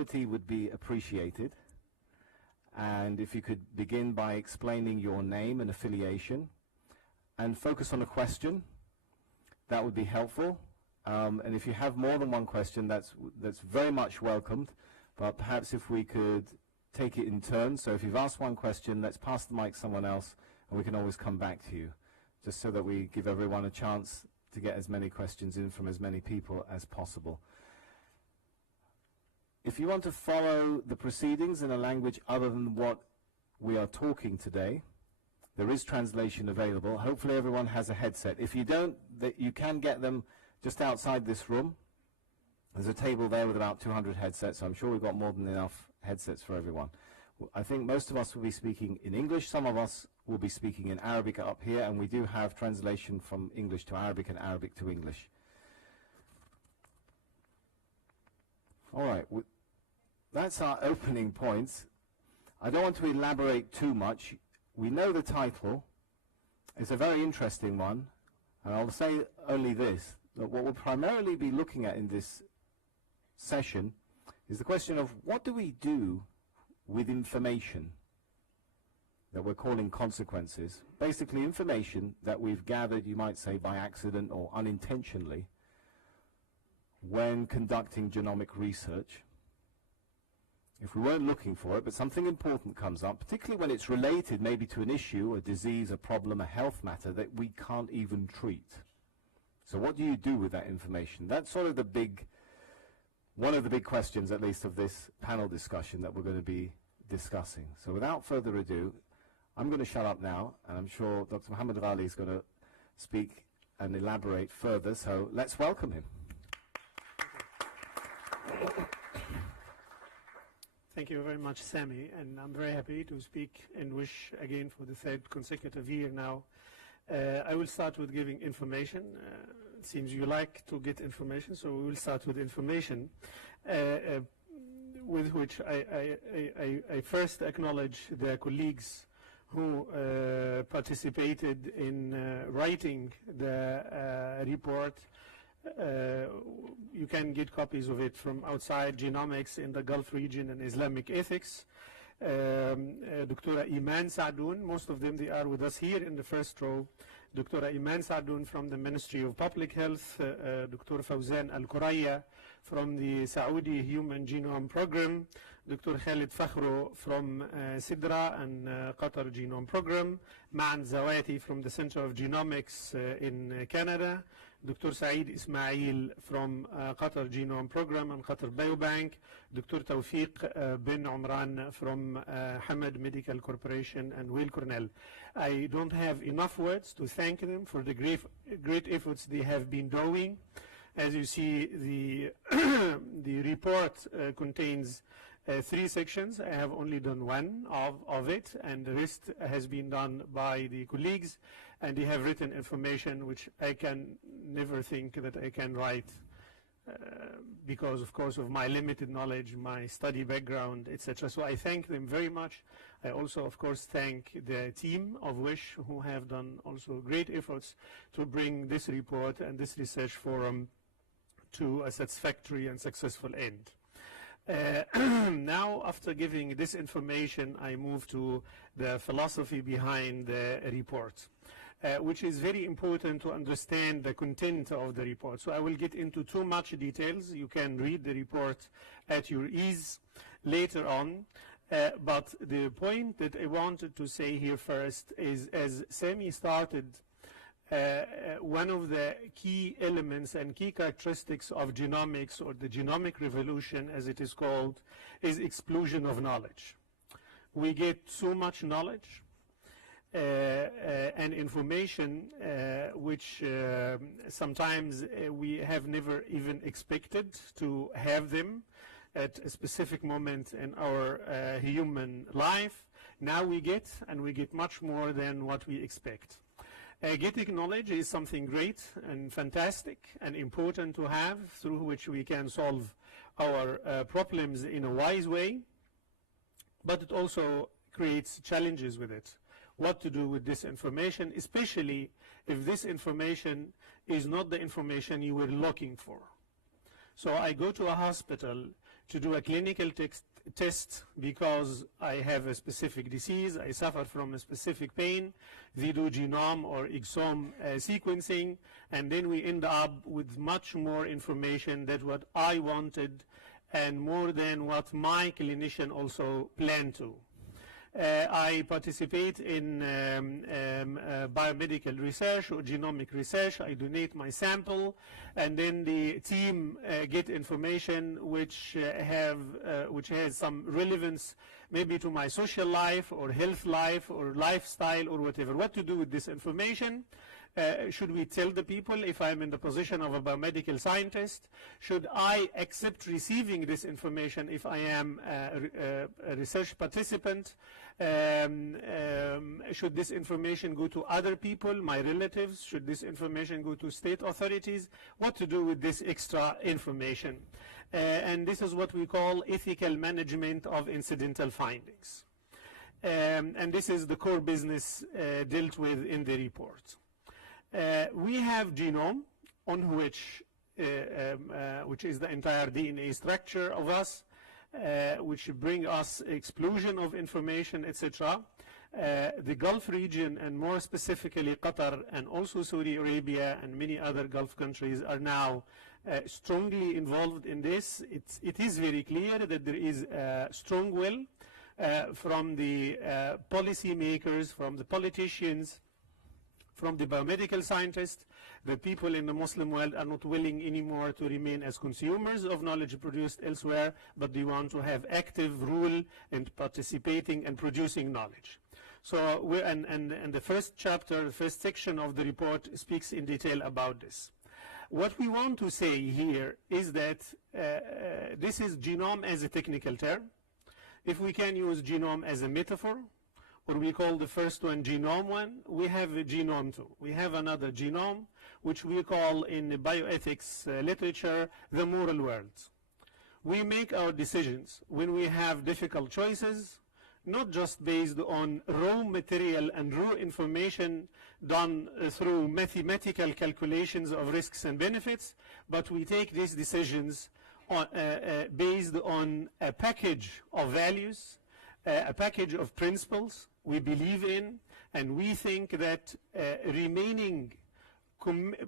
brevity would be appreciated. And if you could begin by explaining your name and affiliation and focus on a question, that would be helpful. And if you have more than one question, that's very much welcomed. But perhaps if we could take it in turns. So if you've asked one question, let's pass the mic to someone else, and we can always come back to you, just so that we give everyone a chance to get as many questions in from as many people as possible. If you want to follow the proceedings in a language other than what we are talking today, there is translation available. Hopefully everyone has a headset. If you don't, you can get them just outside this room. There's a table there with about 200 headsets, so I'm sure we've got more than enough headsets for everyone. I think most of us will be speaking in English. Some of us will be speaking in Arabic up here, and we do have translation from English to Arabic and Arabic to English. All right, that's our opening points. I don't want to elaborate too much. We know the title. It's a very interesting one, and I'll say only this, that what we'll primarily be looking at in this session is the question of what do we do with information that we're calling consequences, basically information that we've gathered, you might say, by accident or unintentionally when conducting genomic research. If we weren't looking for it, but something important comes up, particularly when it's related maybe to an issue, a disease, a problem, a health matter that we can't even treat. So what do you do with that information? That's sort of the big, one of the big questions, at least, of this panel discussion that we're going to be discussing. So without further ado, I'm going to shut up now, and I'm sure Dr. Muhammad Ghali is going to speak and elaborate further, so let's welcome him. Thank you very much, Sami, and I'm very happy to speak in Wish again for the third consecutive year now. I will start with giving information. It seems you like to get information, so we will start with information, with which I first acknowledge the colleagues who participated in writing the report. You can get copies of it from outside Genomics in the Gulf region and Islamic ethics. Dr. Iman Sadoun, most of them, they are with us here in the first row. Dr. Iman Sadoun from the Ministry of Public Health, Dr. Fawzan Al-Quraya from the Saudi Human Genome Program, Dr. Khalid Fakhro from Sidra and Qatar Genome Program, Ma'an Zawati from the Center of Genomics in Canada, Dr. Saeed Ismail from Qatar Genome Program and Qatar Biobank, Dr. Tawfiq bin Umran from Hamad Medical Corporation and Weill Cornell. I don't have enough words to thank them for the great efforts they have been doing. As you see, the report contains 3 sections. I have only done one of it, and the rest has been done by the colleagues, and they have written information which I can never think that I can write because, of course, of my limited knowledge, my study background, etc. So I thank them very much. I also, of course, thank the team of WISH who have done also great efforts to bring this report and this research forum to a satisfactory and successful end. Now, after giving this information, I move to the philosophy behind the report, which is very important to understand the content of the report. So I will get into too much details. You can read the report at your ease later on. But the point that I wanted to say here first is, as Sami started, one of the key elements and key characteristics of genomics, or the genomic revolution as it is called, is explosion of knowledge. We get so much knowledge and information which sometimes we have never even expected to have them at a specific moment in our human life. Now we get, and we get much more than what we expect. Getting knowledge is something great and fantastic and important to have, through which we can solve our problems in a wise way, but it also creates challenges with it. What to do with this information, especially if this information is not the information you were looking for. So I go to a hospital to do a clinical test because I have a specific disease, I suffer from a specific pain. They do genome or exome sequencing, and then we end up with much more information than what I wanted and more than what my clinician also planned to. I participate in biomedical research or genomic research. I donate my sample, and then the team get information which has some relevance maybe to my social life or health life or lifestyle or whatever. What to do with this information? Should we tell the people if I'm in the position of a biomedical scientist? Should I accept receiving this information if I am a research participant? Should this information go to other people, my relatives? Should this information go to state authorities? What to do with this extra information? And this is what we call ethical management of incidental findings. And this is the core business dealt with in the report. We have genome on which is the entire DNA structure of us, which bring us explosion of information, etc. The Gulf region, and more specifically Qatar and also Saudi Arabia and many other Gulf countries, are now strongly involved in this. It is very clear that there is a strong will from the policy makers, from the politicians, from the biomedical scientists, that people in the Muslim world are not willing anymore to remain as consumers of knowledge produced elsewhere, but they want to have active role in participating and producing knowledge. So, and the first chapter, the first section of the report speaks in detail about this. What we want to say here is that this is genome as a technical term. If we can use genome as a metaphor, or we call the first one genome 1, we have a genome 2. We have another genome, which we call in the bioethics literature the moral world. We make our decisions when we have difficult choices, not just based on raw material and raw information done through mathematical calculations of risks and benefits, but we take these decisions based on a package of values, a package of principles we believe in, and we think that remaining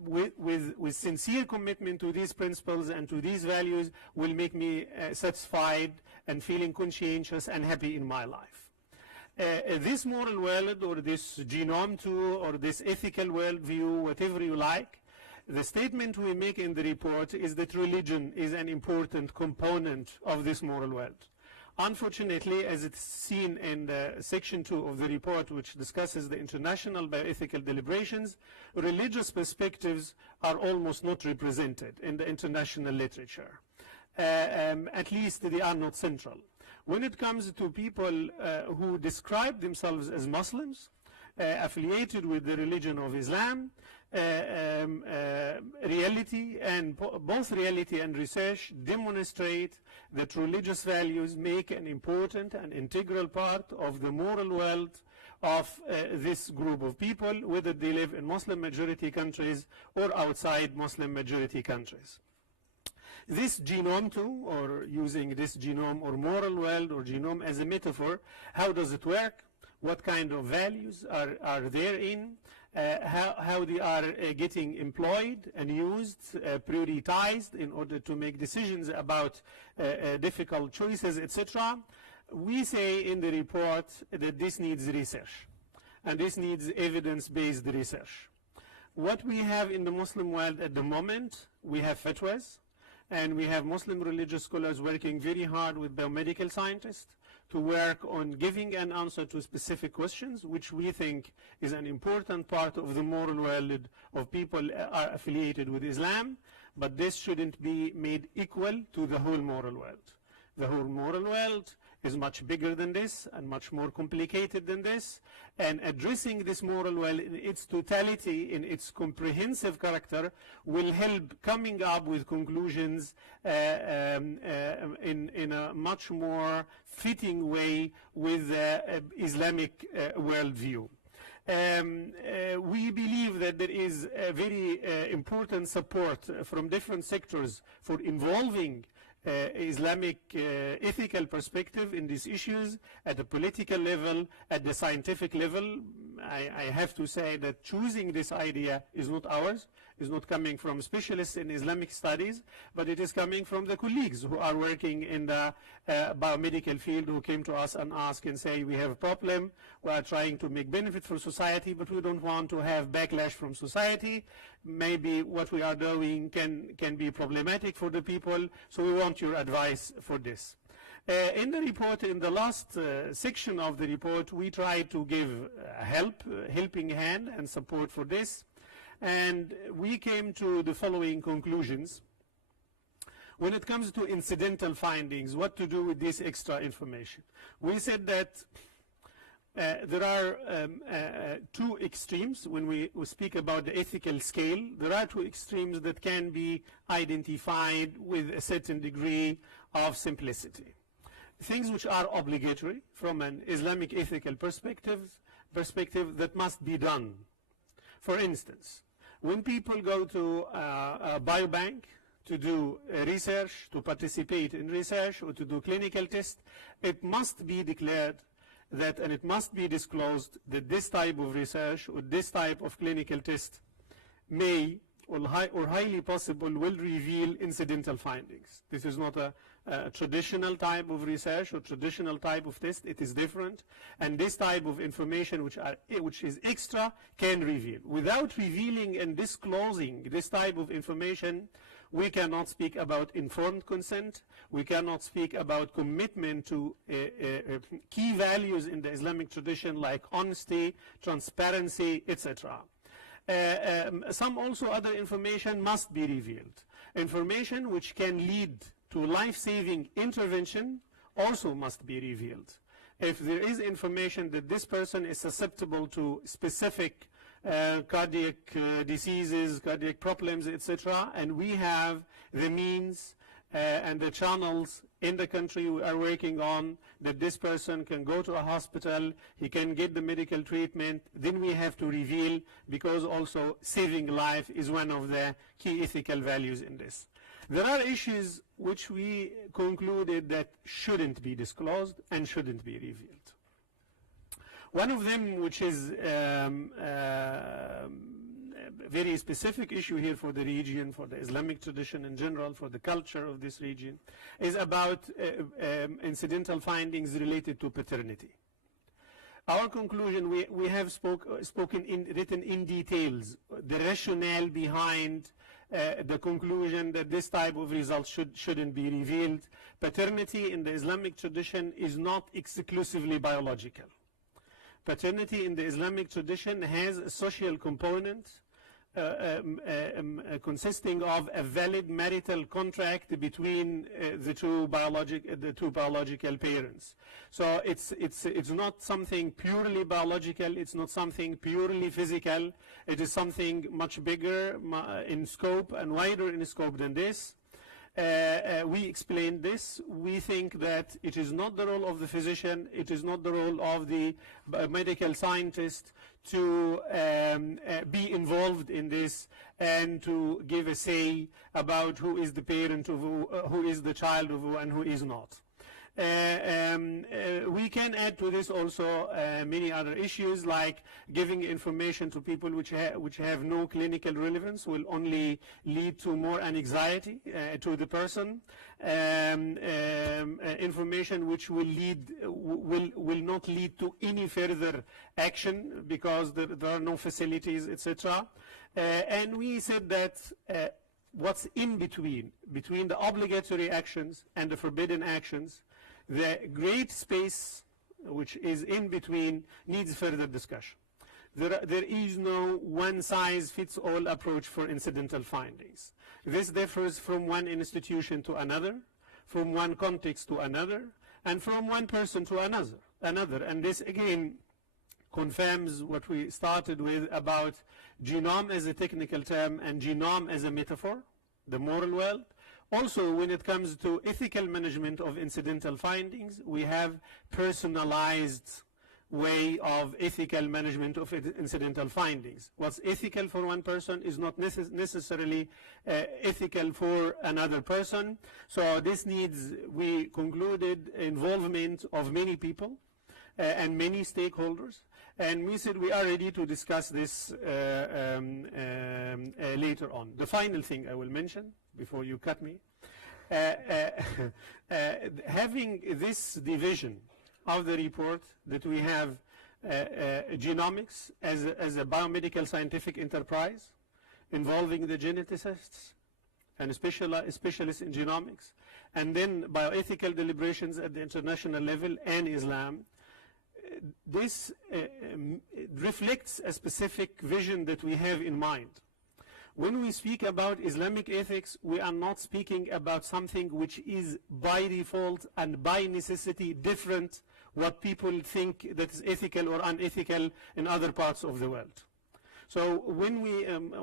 with sincere commitment to these principles and to these values will make me satisfied and feeling conscientious and happy in my life. This moral world, or this genome 2, or this ethical worldview, whatever you like, the statement we make in the report is that religion is an important component of this moral world. Unfortunately, as it's seen in the section 2 of the report, which discusses the international bioethical deliberations, religious perspectives are almost not represented in the international literature. At least they are not central. When it comes to people who describe themselves as Muslims, affiliated with the religion of Islam, reality and both reality and research demonstrate that religious values make an important and integral part of the moral world of this group of people, whether they live in Muslim majority countries or outside Muslim majority countries. This genome 2, or using this genome or moral world or genome as a metaphor, how does it work? What kind of values are therein? How they are getting employed and used, prioritized in order to make decisions about difficult choices, etc. We say in the report that this needs research, and this needs evidence-based research. What we have in the Muslim world at the moment, we have fatwas, and we have Muslim religious scholars working very hard with biomedical scientists to work on giving an answer to specific questions, which we think is an important part of the moral world of people are affiliated with Islam, but this shouldn't be made equal to the whole moral world. The whole moral world is much bigger than this and much more complicated than this, and addressing this moral world in its totality, in its comprehensive character, will help coming up with conclusions in a much more fitting way with the Islamic worldview. We believe that there is a very important support from different sectors for involving Islamic ethical perspective in these issues at the political level, at the scientific level. I have to say that choosing this idea is not ours, is not coming from specialists in Islamic studies, but it is coming from the colleagues who are working in the biomedical field, who came to us and asked and say, we have a problem, we are trying to make benefit for society, but we don't want to have backlash from society. Maybe what we are doing can be problematic for the people, so we want your advice for this. In the report, in the last section of the report, we try to give helping hand and support for this, and we came to the following conclusions. When it comes to incidental findings, what to do with this extra information? We said that there are two extremes when we speak about the ethical scale. There are two extremes that can be identified with a certain degree of simplicity. Things which are obligatory from an Islamic ethical perspective that must be done. For instance, when people go to a biobank to do research, to participate in research or to do clinical tests, it must be declared that, and it must be disclosed, that this type of research or this type of clinical test may or highly possible will reveal incidental findings. This is not a traditional type of research or traditional type of test. It is different, and this type of information which is extra can reveal. Without revealing and disclosing this type of information, we cannot speak about informed consent. We cannot speak about commitment to key values in the Islamic tradition like honesty, transparency, etc. Some also other information must be revealed. Information which can lead to life-saving intervention also must be revealed. If there is information that this person is susceptible to specific cardiac diseases, cardiac problems, etc., and we have the means and the channels in the country we are working on that this person can go to a hospital, he can get the medical treatment, then we have to reveal, because also saving life is one of the key ethical values in this. There are issues which we concluded that shouldn't be disclosed and shouldn't be revealed. One of them, which is a very specific issue here for the region, for the Islamic tradition in general, for the culture of this region, is about incidental findings related to paternity. Our conclusion, we have written in details the rationale behind the conclusion that this type of results shouldn't be revealed. Paternity in the Islamic tradition is not exclusively biological. Paternity in the Islamic tradition has a social component consisting of a valid marital contract between the two biological parents. So it's not something purely biological, it's not something purely physical, it is something much bigger in scope and wider in scope than this. We explained this. We think that it is not the role of the physician, it is not the role of the medical scientist to be involved in this and to give a say about who is the parent of who is the child of who and who is not. We can add to this also many other issues, like giving information to people which have no clinical relevance will only lead to more anxiety to the person. Information which will not lead to any further action because there are no facilities, etc. And we said that what's in between the obligatory actions and the forbidden actions, the great space which is in between needs further discussion. There is no one-size-fits-all approach for incidental findings. This differs from one institution to another, from one context to another, and from one person to another. And this again confirms what we started with about genome as a technical term and genome as a metaphor, the moral world. Also, when it comes to ethical management of incidental findings, we have personalized way of ethical management of incidental findings. What's ethical for one person is not necessarily ethical for another person. So this needs, we concluded, involvement of many people and many stakeholders. And we said we are ready to discuss this later on. The final thing I will mention before you cut me, having this division of the report that we have genomics as a biomedical scientific enterprise involving the geneticists and specialists in genomics, and then bioethical deliberations at the international level and Islam. This reflects a specific vision that we have in mind. When we speak about Islamic ethics, we are not speaking about something which is by default and by necessity different what people think that is ethical or unethical in other parts of the world. So when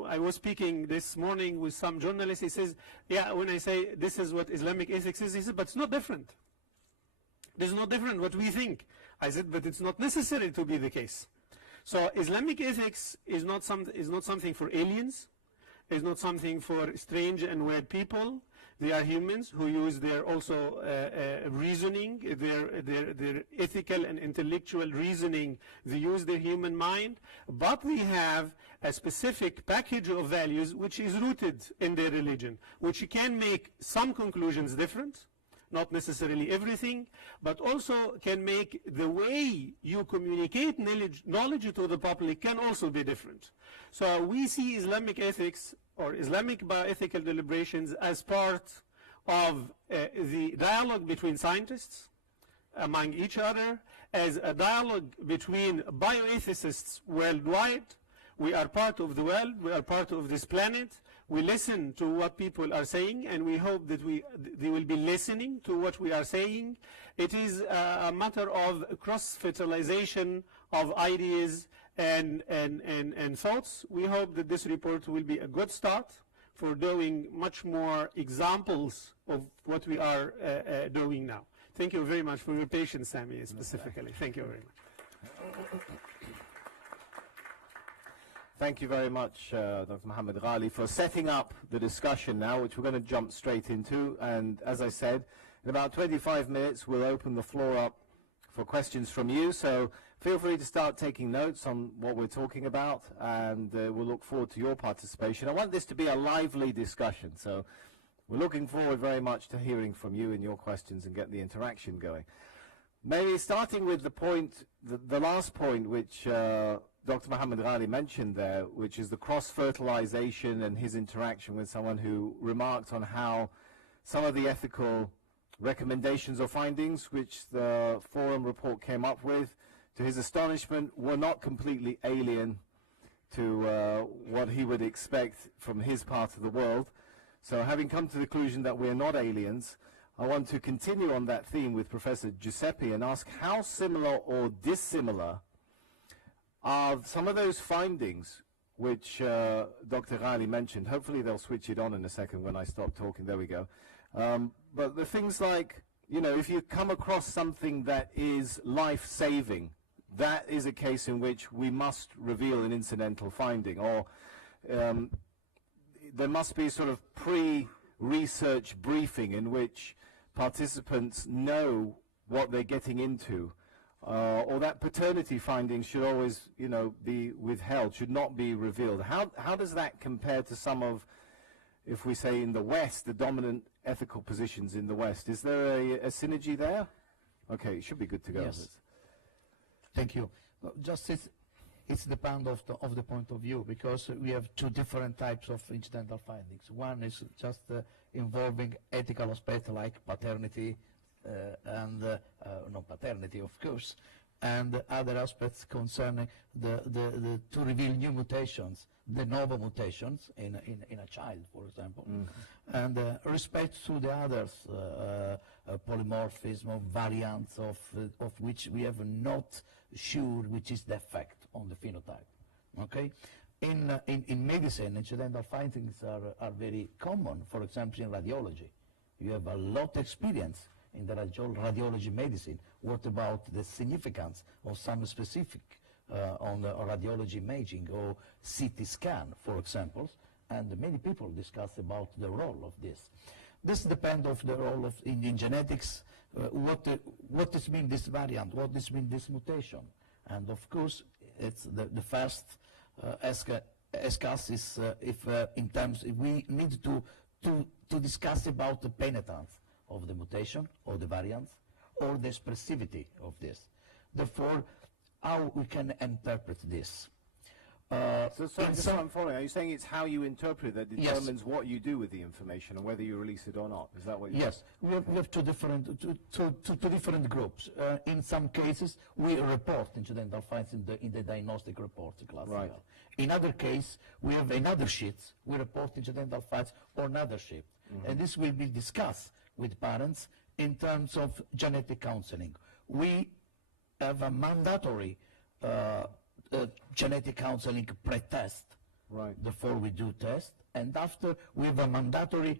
I was speaking this morning with some journalists, he says, yeah, when I say this is what Islamic ethics is, he said, but it's not different. It's not different what we think. I said, but it's not necessary to be the case. So Islamic ethics is not something for aliens. It's not something for strange and weird people. They are humans who use their also reasoning, their ethical and intellectual reasoning. They use their human mind, but they have a specific package of values which is rooted in their religion, which can make some conclusions different, not necessarily everything, but also can make the way you communicate knowledge to the public can also be different. So we see Islamic ethics or Islamic bioethical deliberations as part of the dialogue between scientists among each other, as a dialogue between bioethicists worldwide. We are part of the world, we are part of this planet. We listen to what people are saying, and we hope that they will be listening to what we are saying. It is a matter of cross-fertilization of ideas and thoughts. We hope that this report will be a good start for doing much more examples of what we are doing now. Thank you very much for your patience, Sami, specifically. Thank you very much. Thank you very much, Dr. Mohammed Ghali, for setting up the discussion now, which we're going to jump straight into. And as I said, in about 25 minutes, we'll open the floor up for questions from you. So feel free to start taking notes on what we're talking about, and we'll look forward to your participation. I want this to be a lively discussion, so we're looking forward very much to hearing from you and your questions and get the interaction going. Maybe starting with the point, the last point, which Dr. Mohammed Ghali mentioned there, which is the cross-fertilization and his interaction with someone who remarked on how some of the ethical recommendations or findings which the forum report came up with, to his astonishment, were not completely alien to what he would expect from his part of the world. So having come to the conclusion that we're not aliens, I want to continue on that theme with Professor Giuseppe and ask how similar or dissimilar are some of those findings which Dr. Ghali mentioned. Hopefully they'll switch it on in a second when I stop talking. There we go. But the things like, you know, if you come across something that is life-saving, that is a case in which we must reveal an incidental finding, or there must be sort of pre-research briefing in which participants know what they're getting into. Or that paternity findings should always, you know, be withheld, should not be revealed. How does that compare to some of, if we say in the West, the dominant ethical positions in the West? Is there a synergy there? Okay, it should be good to go. Yes. Thank you. Just it's depend of the point of view, because we have two different types of incidental findings. One is just involving ethical aspects like paternity, and non-paternity, of course, and other aspects concerning the to reveal new mutations, de novo mutations in a child, for example, and respect to the others, polymorphism of variants of which we have not sure which is the effect on the phenotype. Okay. In medicine, incidental findings are very common. For example, in radiology, you have a lot of experience in the radiology medicine? What about the significance of some specific on radiology imaging or CT scan, for example? And many people discuss about the role of this. This depends on the role of in genetics, what does mean this variant, what does mean this mutation. And of course, it's the first ask us is if we need to discuss about the penetrance of the mutation or the variants or the expressivity of this. Therefore, how we can interpret this. So I'm following. Are you saying it's how you interpret that determines Yes. what you do with the information and whether you release it or not? Is that what you're Yes, we have two different groups. In some cases, we report incidental findings in the diagnostic report classical. Right. In other case, we have another sheet. We report incidental findings on another sheet, and this will be discussed with parents in terms of genetic counseling. We have a mandatory genetic counseling pre-test. Right. Before we do test, and after we have a mandatory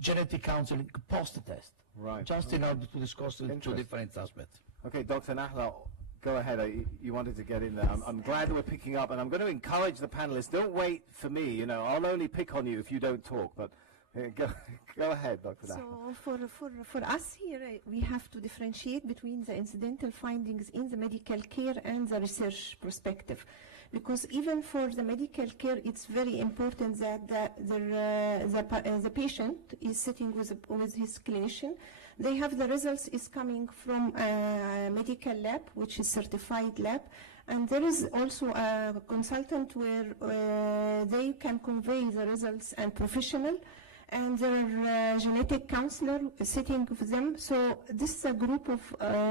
genetic counseling post-test. Right. Just in order to discuss the two Interesting. different aspects. Okay, Dr. Nahla, go ahead. You wanted to get in there. I'm glad we're picking up, and I'm going to encourage the panelists. Don't wait for me. You know, I'll only pick on you if you don't talk. But go ahead, Dr. Nahla. So for us here, we have to differentiate between the incidental findings in the medical care and the research perspective. Because even for the medical care, it's very important that the patient is sitting with his clinician. They have the results is coming from a medical lab, which is certified lab. And there is also a consultant where they can convey the results and professional. And there are genetic counselor sitting with them. So this is a group of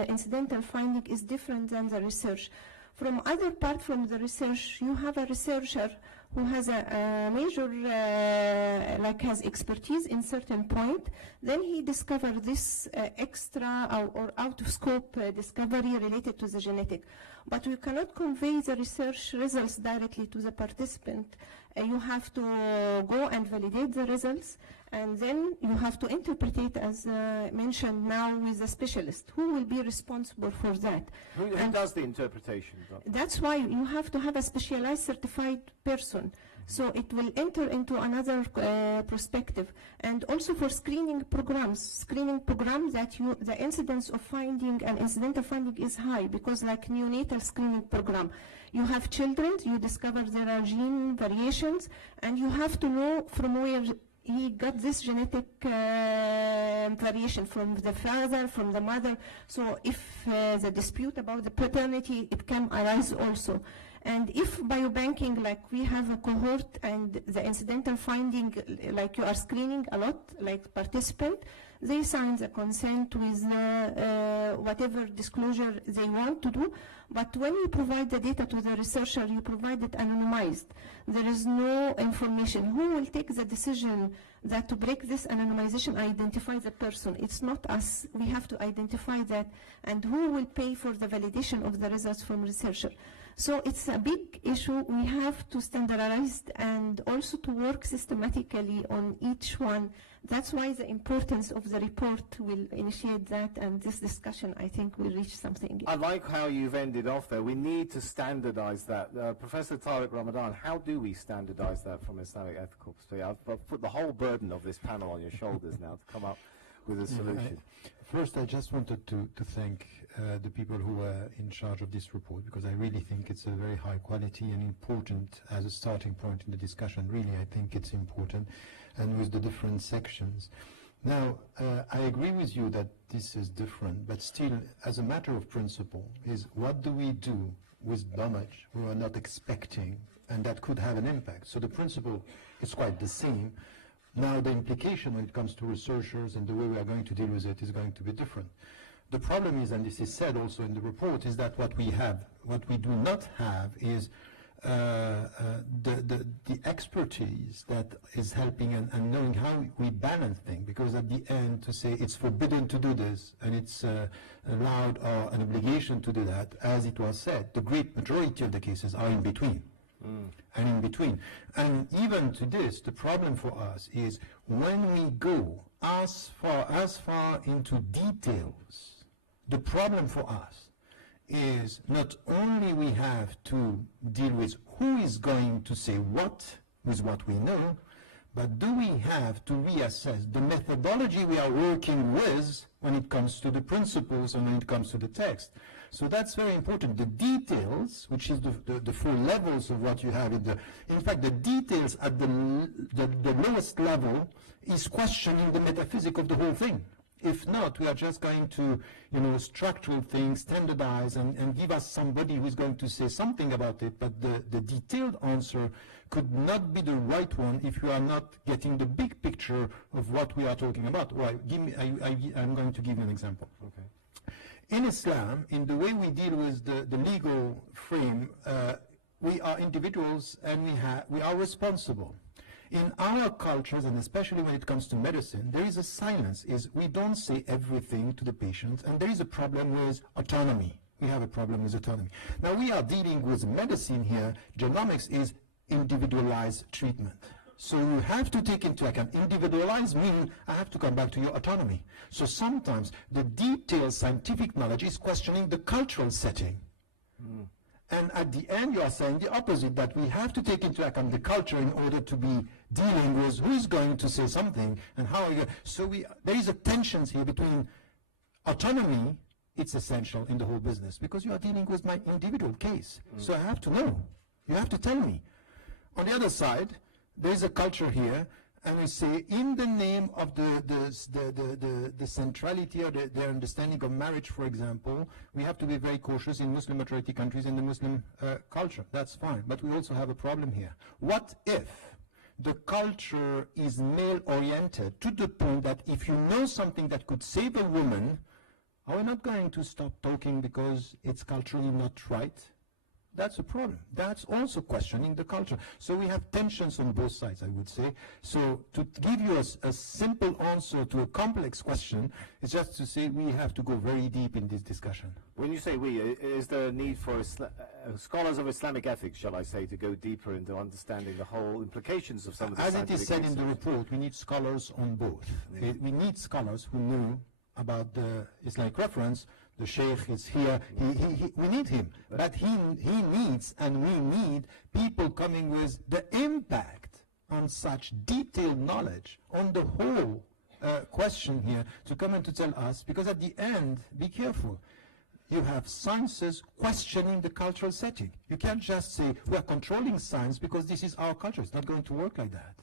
incidental finding is different than the research. From other part from the research, you have a researcher who has a major, has expertise in certain point. Then he discovered this extra or out of scope discovery related to the genetic. But we cannot convey the research results directly to the participant. You have to go and validate the results, and then you have to interpret it as mentioned now with a specialist who will be responsible for that. Who does the interpretation, Doctor? That's why you have to have a specialized certified person. So it will enter into another perspective. And also for screening programs that the incidence of finding an incidental finding is high, because like neonatal screening program, you have children, you discover there are gene variations, and you have to know from where he got this genetic variation, from the father, from the mother. So if the dispute about the paternity, it can arise also. And if biobanking, like we have a cohort and the incidental finding, like you are screening a lot, like participant, they sign the consent with whatever disclosure they want to do. But when you provide the data to the researcher, you provide it anonymized. There is no information. Who will take the decision that to break this anonymization, identify the person? It's not us. We have to identify that. And who will pay for the validation of the results from researcher? So it's a big issue. We have to standardize and also to work systematically on each one. That's why the importance of the report will initiate that, and this discussion, I think, will reach something. I like how you've ended off there. We need to standardize that. Professor Tariq Ramadan, how do we standardize that from Islamic ethical perspective? I've put the whole burden of this panel on your shoulders now to come up with a solution. First, I just wanted to thank the people who were in charge of this report, because I really think it's a very high quality and important as a starting point in the discussion. Really, I think it's important, and with the different sections. Now, I agree with you that this is different, but still, as a matter of principle, is what do we do with damage we are not expecting, and that could have an impact? So the principle is quite the same. Now, the implication when it comes to researchers and the way we are going to deal with it is going to be different. The problem is, and this is said also in the report, is that what we do not have is the expertise that is helping and knowing how we balance things, because at the end to say it's forbidden to do this and it's allowed or an obligation to do that, as it was said, the great majority of the cases are in between. and in between. And even to this, the problem for us is when we go as far into details, the problem for us is not only we have to deal with who is going to say what with what we know, but do we have to reassess the methodology we are working with when it comes to the principles and when it comes to the text. So that's very important. The details, which is the four levels of what you have in fact, the details at the lowest level is questioning the metaphysics of the whole thing. If not, we are just going to, structural things, standardize, and give us somebody who is going to say something about it, but the detailed answer could not be the right one if you are not getting the big picture of what we are talking about. Right, I'm going to give you an example. Okay. In Islam, in the way we deal with the legal frame, we are individuals and we are responsible. In our cultures, and especially when it comes to medicine, there is a silence, we don't say everything to the patient, and there is a problem with autonomy. We have a problem with autonomy. Now we are dealing with medicine here. Genomics is individualized treatment. So you have to take into account individualized meaning I have to come back to your autonomy. So sometimes the detailed scientific knowledge is questioning the cultural setting. And at the end you are saying the opposite, that we have to take into account the culture in order to be dealing with who is going to say something and how. So there is a tension here between autonomy. It's essential in the whole business because you are dealing with my individual case. So I have to know. You have to tell me. On the other side, there is a culture here, and we say in the name of the centrality or their understanding of marriage, for example, we have to be very cautious in Muslim majority countries in the Muslim culture. That's fine, but we also have a problem here. What if the culture is male-oriented to the point that if you know something that could save a woman, are we not going to stop talking because it's culturally not right? That's a problem. That's also questioning the culture. So we have tensions on both sides, I would say. So to give you a simple answer to a complex question is just to say we have to go very deep in this discussion. When you say we, is there a need for scholars of Islamic ethics, shall I say, to go deeper into understanding the whole implications of some of the As it is said in the research? report, we need scholars on both. We need scholars who know about the Islamic reference. The Sheikh is here. We need him. But he needs, and we need, people coming with the impact on such detailed knowledge on the whole question here to come and to tell us, because at the end, be careful. You have sciences questioning the cultural setting. You can't just say, we are controlling science because this is our culture. It's not going to work like that.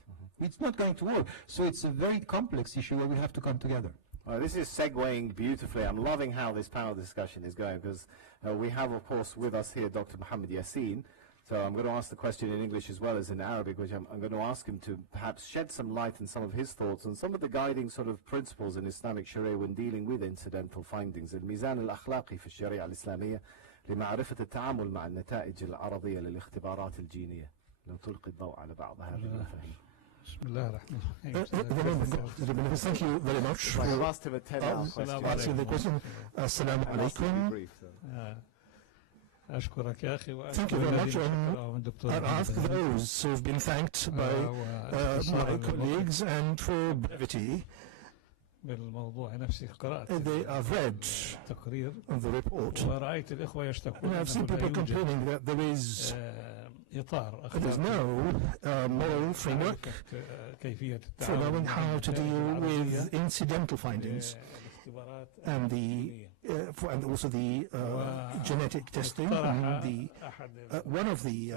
It's not going to work. So it's a very complex issue where we have to come together. This is segueing beautifully. I'm loving how this panel discussion is going because we have, of course, with us here Dr. Mohammed Yassin. So I'm going to ask the question in English as well as in Arabic, which I'm going to ask him to perhaps shed some light on some of his thoughts on some of the guiding sort of principles in Islamic Sharia when dealing with incidental findings. الميزان الأخلاقي في الشريعة الإسلامية لمعرفة التعامل مع النتائج العرضية للاختبارات الجينية. لو تلقي الضوء على بعض هذه المفاهيم. Thank you very much for answering the question. Assalamu alaikum. Thank you very much. I ask those who have been thanked by my colleagues and for brevity. They have read the report. And I've seen people complaining that there is no moral framework for knowing how to deal with incidental findings and and also the genetic testing. And one of the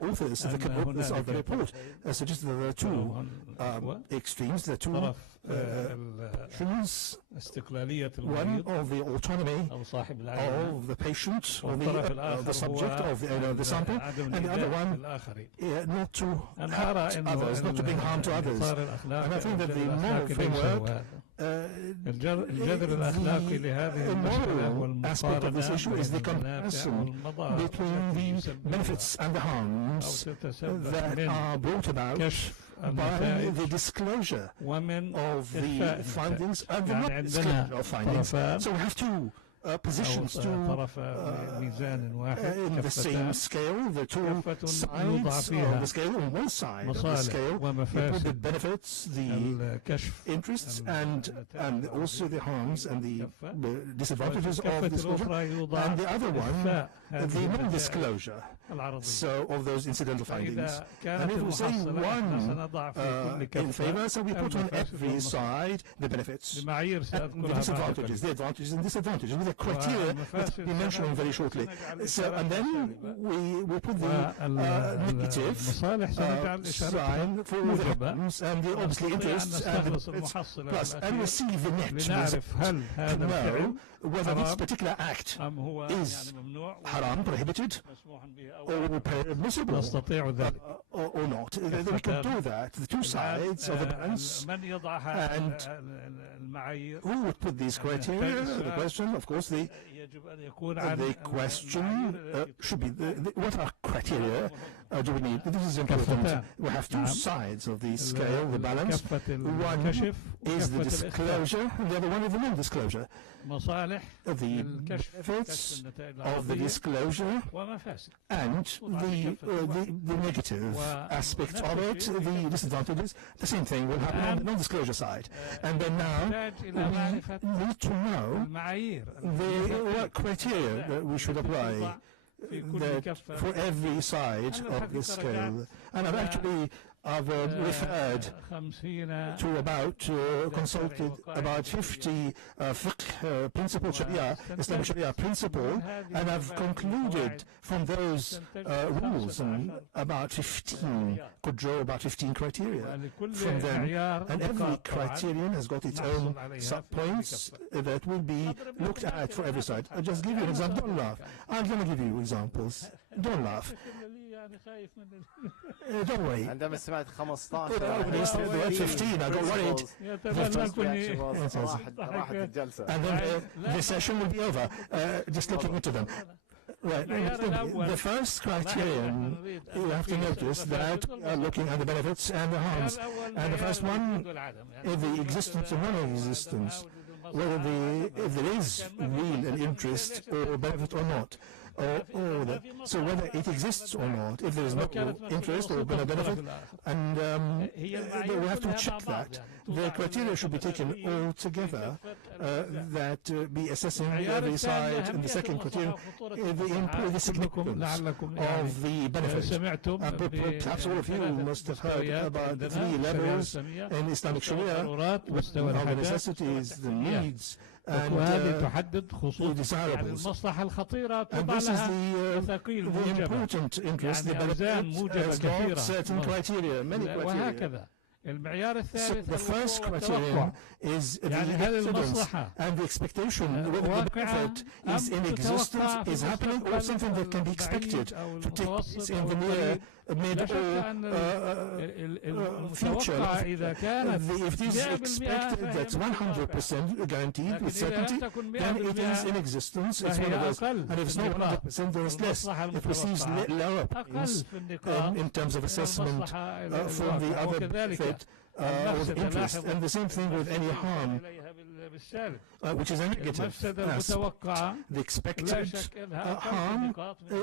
authors of the report suggested that there are two extremes. There are two extremes. One of the autonomy of the patient or the subject of the sample, and the other one not to hurt others, not to bring harm to others. And I think that the moral framework, the moral aspect of this issue is the comparison between the benefits and the harms that are brought about by the disclosure of the findings and the non-disclosure of findings. So we have to positions to in the same scale, the two sides of the scale, on one side of the scale, you put the benefits, the interests, and also the harms and the disadvantages of disclosure, and the other one, the non-disclosure, so of those incidental findings. And if we say one in favor, so we put on every side the benefits, and the disadvantages, the advantages and disadvantages, with the criteria that we'll be mentioning very shortly. So, and then we put the negative sign for the harms and the obviously interests and the benefits plus, and we see the net result to know whether this particular act is haram, prohibited, or permissible, or not. We can do that, the two sides of the balance. And who would put these criteria? The question, of course, the question should be, what are criteria do we need? This is important. We have two sides of the scale, the balance. One is the disclosure, and the other one is the non-disclosure. The benefits of the disclosure and the negative aspects of it, the disadvantages. The same thing will happen on the non-disclosure side. And then now we need to know what criteria that we should apply that for every side of the scale. And I've referred to consulted about 50 fiqh principle Sharia, Islamic Sharia principle, and I've concluded from those rules and about 15, could draw about 15 criteria from them. And every criterion has got its own sub-points that will be looked at for every side. I'll just give you an example. Don't laugh. I'm going to give you examples. Don't laugh. Don't worry. عندما سمعت 15 15 I got worried. And then the session will be over. Just looking into them. Right. The first criterion, you have to notice that looking at the benefits and the harms. And the first one is the existence or non-existence, whether if there is real an interest or benefit or not. So whether it exists or not, if there is no interest or benefit, and we have to check that. The criteria should be taken all together, that be assessing every side, and the second criterion, the significance of the benefit. Perhaps all of you must have heard about the three levels in Islamic Sharia, the necessities, the needs, and the desirables. And this is the important interest, the benefit has got certain criteria, many criteria. So the first criterion is the evidence and the expectation, whether the benefit is in existence, is happening, or something that can be expected to take place in the near, mid, or future. If it is expected, that's 100% guaranteed with certainty, then it is in existence, it's one of those. And if it's not 100%, there is less. It receives lower points in terms of assessment from the other benefit or the interest. And the same thing with any harm, which is a negative aspect. The expected harm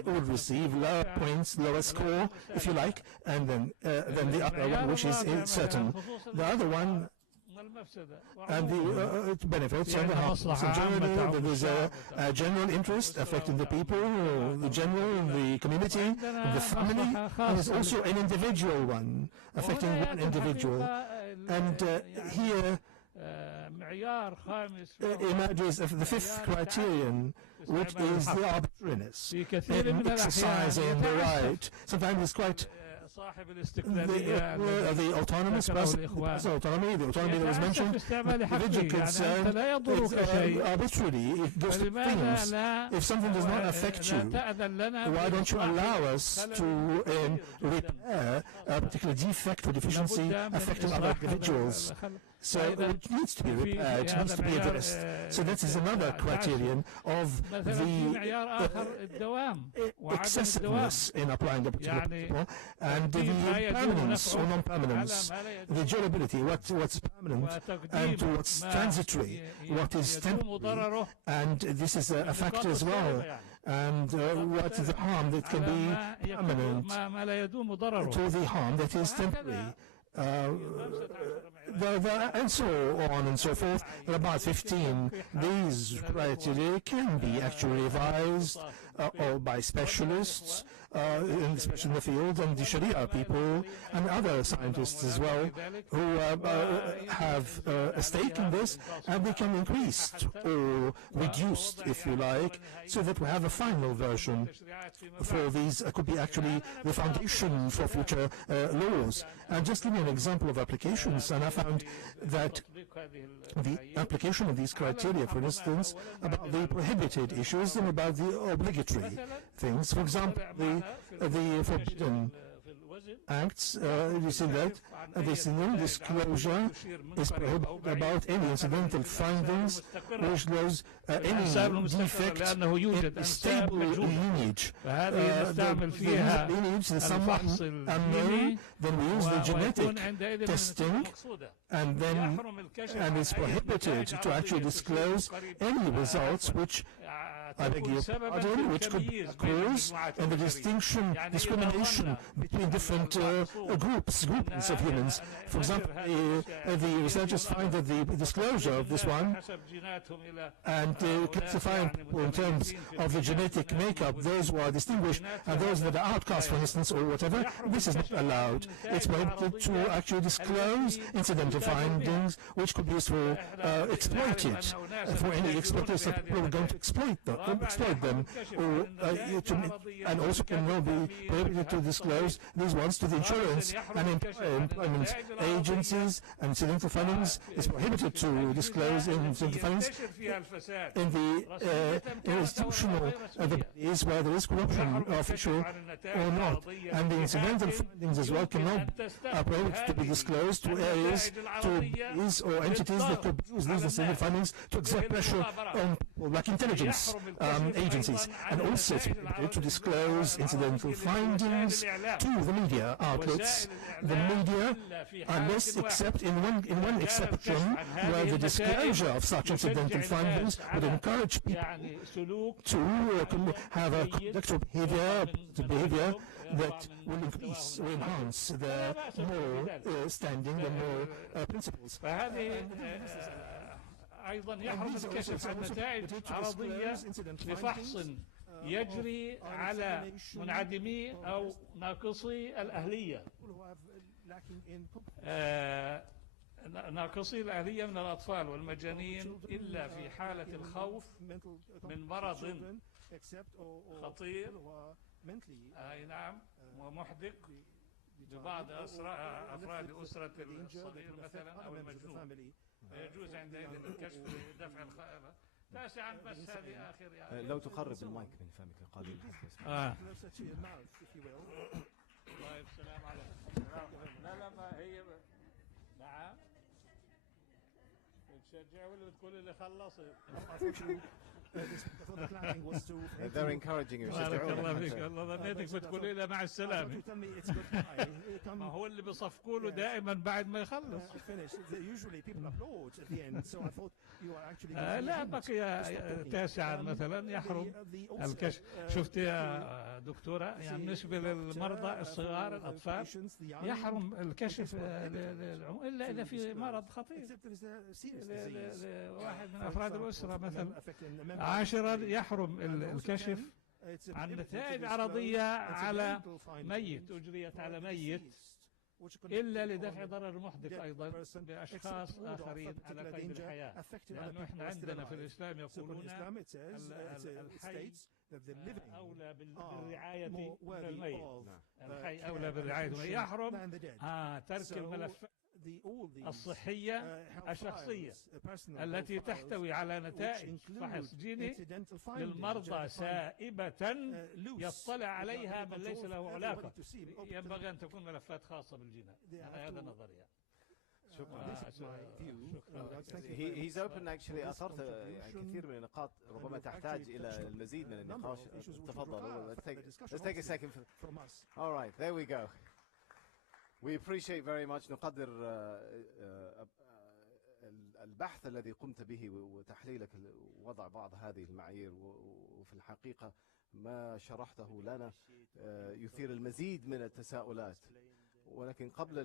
will receive lower points, lower score, if you like, and then the other one, which is certain. The other one, and the benefits and the harms. So generally, there is a general interest affecting the people, the general, the community, the family, and there's also an individual one affecting one individual. And here emerges the fifth criterion, which is the arbitrariness in exercising the right. Sometimes it's quite the autonomous person, the autonomy that was mentioned, individual concern, it's arbitrary. It goes to things. If something does not affect you, why don't you allow us to repair a particular defect or deficiency affecting other individuals? So it needs to be repaired, needs to be addressed. So that is another criterion of the excessiveness in applying the particular principle, and the permanence or non-permanence, the durability, what's permanent and what's transitory, what is temporary, and this is a factor as well. And what is the harm that can be permanent to the harm that is temporary. And so on and so forth. There are about 15. These criteria can be actually revised or by specialists, especially in the field, and the Sharia people and other scientists as well, who have a stake in this, and they can increase or reduce, if you like, so that we have a final version for these. Could be actually the foundation for future laws. And just give me an example of applications, and I found that the application of these criteria, for instance, about the prohibited issues and about the obligatory things. For example, the forbidden acts, you see that this non-disclosure is prohibited about any incidental findings which there's any defect in stable lineage. The lineage is somewhat unknown, then we use the genetic testing, and it's prohibited to actually disclose any results which, I beg your pardon, which could cause and the discrimination between different groupings of humans. For example, the researchers find that the disclosure of this one and classifying people in terms of the genetic makeup, those who are distinguished and those that are outcast, for instance, or whatever, this is not allowed. It's prohibited to actually disclose incidental findings which could be used for exploited for any exploiters that people are going to exploit them, or and also cannot be prohibited to disclose these ones to the insurance and employment agencies. And incidental findings is prohibited to disclose incidental findings in the institutional bodies where there is corruption, official or not. And the incidental findings as well cannot prohibited to be disclosed to areas, to bodies or entities that could use these incidental findings to exert pressure on people, like intelligence agencies. And also it's prohibited to disclose incidental findings to the media outlets. The media, unless except in one exception, where the disclosure of such incidental findings would encourage people to have a conduct or behavior that will increase or enhance their moral standing, their moral principles. أيضا يحرم الكشف عن نتائج عرضية لفحص يجري على منعدمي أو ناقصي الأهلية. ناقصي الأهلية من الأطفال والمجانين إلا في حالة الخوف من مرض خطير أي نعم ومحدق ببعض أفراد أسرة الصغير مثلا أو المجنون. يجوز عندئذ الكشف لدفع الخائبة. تاسعا بس هذه آخر يعني لو تقرب المايك من فمك قليل. طيب السلام عليكم. لا ما هي نعم بتشجع ولا بتقول اللي خلصت؟ They're encouraging you. بارك الله فيك. الله ظنيتك بتقولي له مع السلامة. ما هو اللي بيصفقوا له دائما بعد ما يخلص. لا بقي تاسعا مثلا يحرم الكشف. شفت يا دكتورة يعني بالنسبة للمرضى الصغار الأطفال يحرم الكشف إلا إذا في مرض خطير لواحد من أفراد الأسرة مثلا. عاشرا يحرم الكشف عن نتائج عرضية على ميت أجريت على ميت إلا لدفع ضرر محدق أيضا بأشخاص آخرين على قيد الحياة. لأنه إحنا عندنا في الإسلام يقولون الحي أولى بالرعاية من الميت. الحي أولى بالرعاية. يحرم ترك الملفات الصحية الشخصية التي تحتوي على نتائج فحص جيني للمرضى سائبة يطلع عليها من ليس له علاقة. ينبغي أن تكون ملفات خاصة بالجينات. هذا نظري. He's open actually. أثرت كثير من النقاط ربما تحتاج إلى المزيد من النقاش. تفضل. Let's take a second. All right, there we go. We appreciate very much. نقدر البحث الذي قمت به وتحليلك ووضع بعض هذه المعايير، وفي الحقيقة ما شرحته لنا يثير المزيد من التساؤلات. ولكن قبل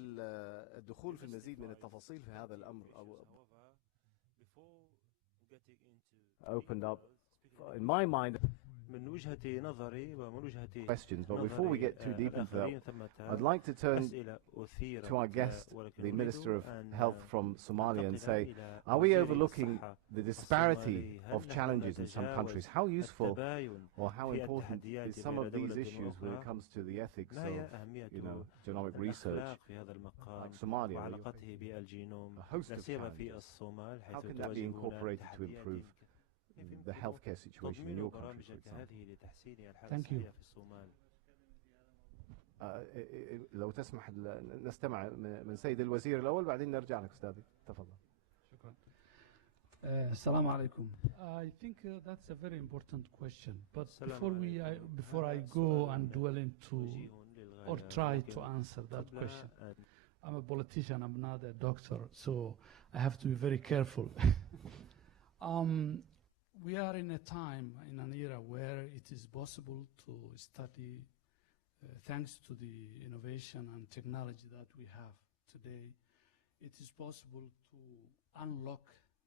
الدخول في المزيد من التفاصيل في هذا الأمر opened up in my mind من وجهة نظري ومن وجهة questions, but before we get too deep into that, I'd like to turn to our guest, the Minister of Health from Somalia, and say, are we overlooking the disparity of challenges in some countries? How useful or how important is some of these issues when it comes to the ethics of, genomic research, like Somalia, a host of challenges? How can that be incorporated to improve the healthcare situation in your country, for example? Thank you. لو تسمح نستمع من سيد الوزير الأول بعدين نرجع لك أستاذي. تفضل. شكرا. السلام عليكم. I think that's a very important question. But before I go and dwell into or try to answer that question, I'm a politician. I'm not a doctor, so I have to be very careful. We are in a time, in an era where it is possible to study, thanks to the innovation and technology that we have today, it is possible to unlock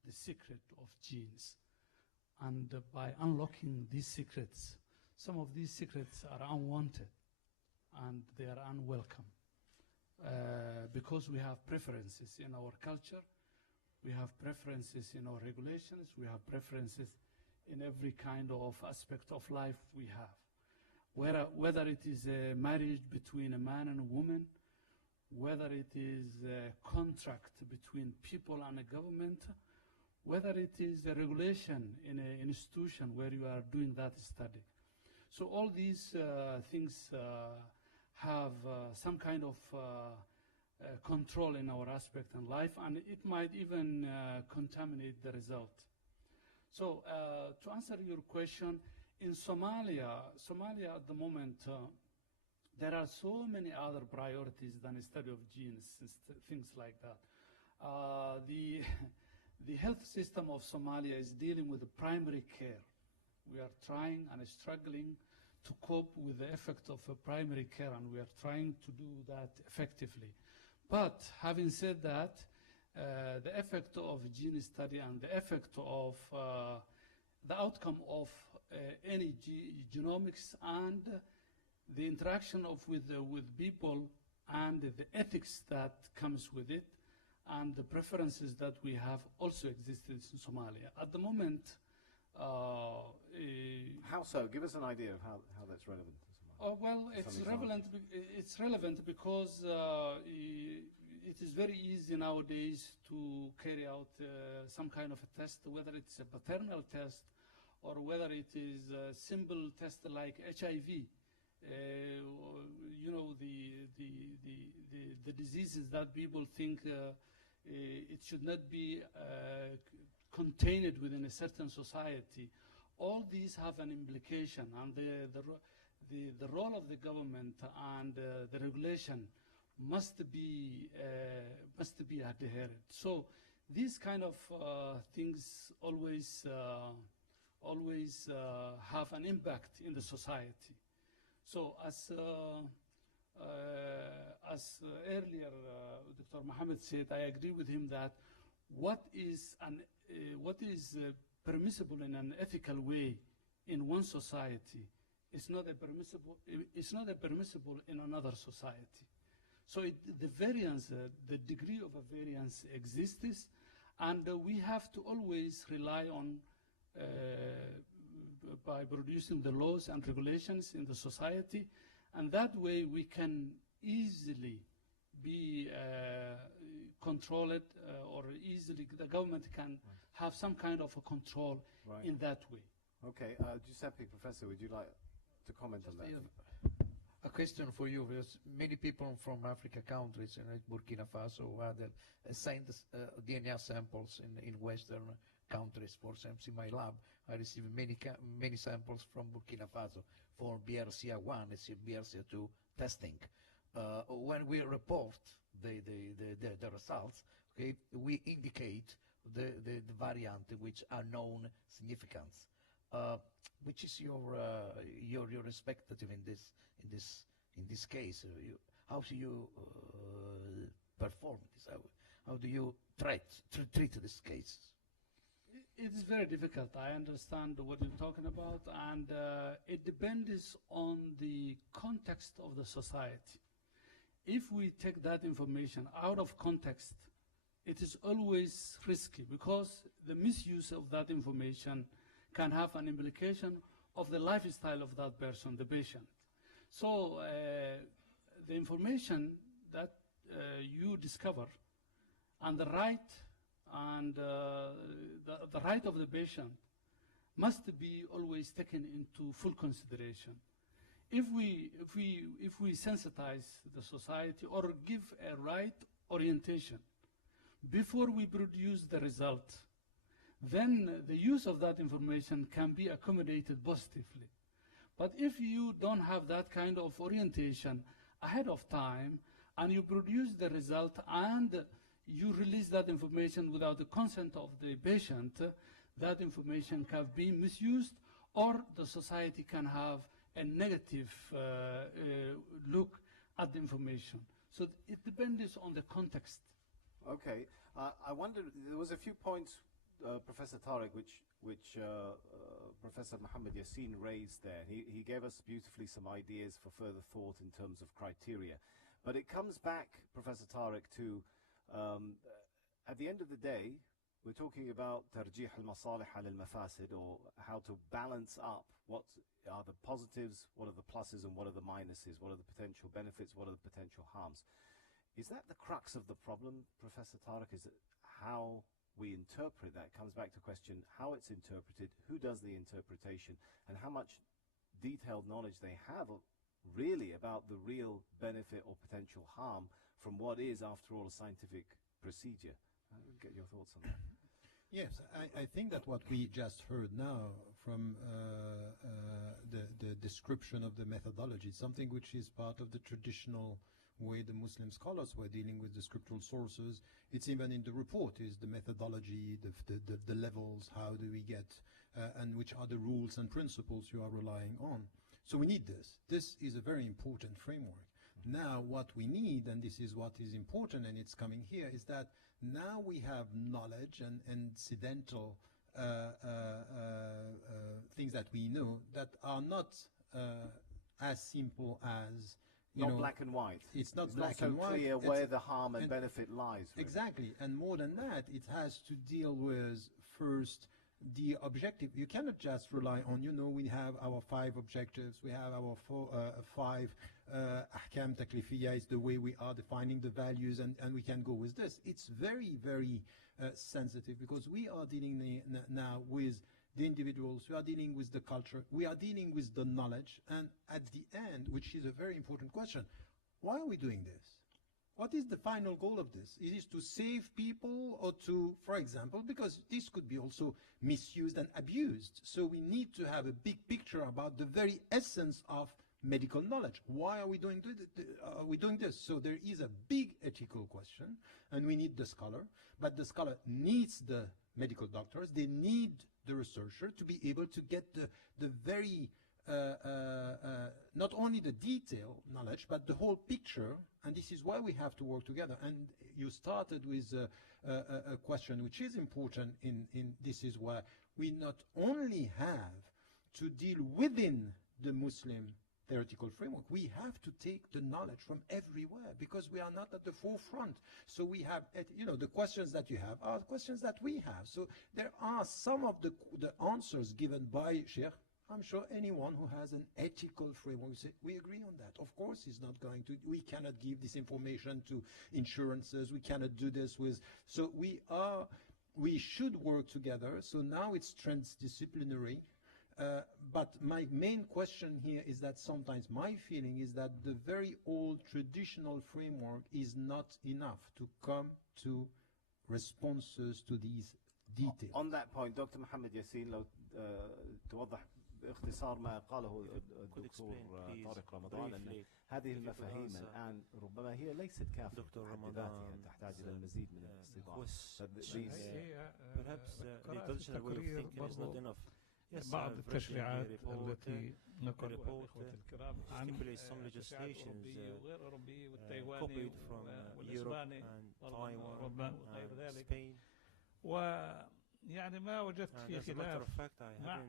the secret of genes. And by unlocking these secrets, some of these secrets are unwanted and they are unwelcome because we have preferences in our culture, we have preferences in our regulations, we have preferences in every kind of aspect of life we have. Whether it is a marriage between a man and a woman, whether it is a contract between people and a government, whether it is a regulation in an institution where you are doing that study. So all these things have some kind of control in our aspect in life, and it might even contaminate the result. So to answer your question, in Somalia at the moment, there are so many other priorities than the study of genes, things like that. The health system of Somalia is dealing with the primary care. We are trying and struggling to cope with the effect of primary care, and we are trying to do that effectively. But having said that, the effect of gene study and the effect of the outcome of any genomics and the interaction with people and the ethics that comes with it and the preferences that we have also existed in Somalia. At the moment, how so? Give us an idea of how that's relevant to Somalia. Well, it's relevant because it is very easy nowadays to carry out some kind of a test, whether it's a paternal test or whether it is a simple test like HIV. The diseases that people think it should not be contained within a certain society. All these have an implication, and the role of the government and the regulation must be adhered. So these kind of things always have an impact in the society. So as earlier Dr. Mohammed said, I agree with him that what is permissible in an ethical way in one society is not a permissible in another society. So the variance, the degree of a variance exists, and we have to always rely on by producing the laws and regulations in the society, and that way we can easily be controlled or easily the government can have some kind of a control in that way. Okay, Giuseppe, Professor, would you like to comment on that? a question for you, because many people from Africa countries, like Burkina Faso or other, send DNA samples in Western countries. For example, in my lab, I receive many samples from Burkina Faso for BRCA1 and BRCA2 testing. When we report the results, okay, we indicate the variant which are known significance. Which is your expectative in this case? How do you perform this? How do you treat this case? It is very difficult. I understand what you're talking about, and it depends on the context of the society. If we take that information out of context, it is always risky, because the misuse of that information can have an implication of the lifestyle of that person, the patient. So the information that you discover and the right of the patient must be always taken into full consideration. If we sensitize the society or give a right orientation before we produce the result, then the use of that information can be accommodated positively. But if you don't have that kind of orientation ahead of time, and you produce the result and you release that information without the consent of the patient, that information can be misused, or the society can have a negative look at the information. So it depends on the context. Okay. I wonder, there was a few points, Professor Tariq, which Professor Mohammed Yassin raised there. He gave us beautifully some ideas for further thought in terms of criteria. But it comes back, Professor Tariq, to at the end of the day, we're talking about tarjih al-masalih al-mafasid, or how to balance up what are the positives, what are the pluses, and what are the minuses, what are the potential benefits, what are the potential harms. Is that the crux of the problem, Professor Tariq? Is it how we interpret that? It comes back to question how it's interpreted, who does the interpretation, and how much detailed knowledge they have really about the real benefit or potential harm from what is, after all, a scientific procedure. Get your thoughts on that. Yes, I think that what we just heard now from the description of the methodology is something which is part of the traditional way the Muslim scholars were dealing with the scriptural sources. It's even in the report, is the methodology, the levels, how do we get, and which are the rules and principles you are relying on. So we need this. This is a very important framework. Now what we need, and this is what is important, and it's coming here, is that now we have knowledge and incidental things that we know that are not as simple as not black and white. It's not black and white. It's not so clear where the harm and benefit lies. Really. Exactly. And more than that, it has to deal with, first, the objective. You cannot just rely on, we have our 5 objectives, we have our 5 ahkam taklifiyya, is the way we are defining the values, and we can go with this. It's very, very sensitive, because we are dealing now with the individuals, we are dealing with the culture, we are dealing with the knowledge, and at the end, which is a very important question, why are we doing this? What is the final goal of this? Is it to save people, or to, for example, because this could be also misused and abused. So we need to have a big picture about the very essence of medical knowledge. Why are we doing this? So there is a big ethical question, and we need the scholar, but the scholar needs the medical doctors, they need the researcher to be able to get the very not only the detailed knowledge, but the whole picture, and this is why we have to work together. And you started with a question which is important in this is why we not only have to deal within the Muslim theoretical framework, we have to take the knowledge from everywhere, because we are not at the forefront. So we have, the questions that you have are questions that we have. So there are some of the answers given by Sheikh. I'm sure anyone who has an ethical framework will say, we agree on that. Of course, he's not going to, we cannot give this information to insurances, we cannot do this with, so we should work together. So now it's transdisciplinary, But my main question here is that sometimes my feeling is that the very old traditional framework is not enough to come to responses to these details. On that point, Dr. Mohammed Yassin, لو توضح باختصار ما قاله الدكتور طارق رمضان أن هذه المفاهيم الآن ربما هي ليست كافية بحد ذاتها، تحتاج إلى المزيد من الاستيضاح. بعض التشريعات التي نقلها الإخوة الكرام عن الأوروبي وغير الأوروبي والتايواني والإسباني وربما وغير ذلك، ويعني ما وجدت في خلاف مع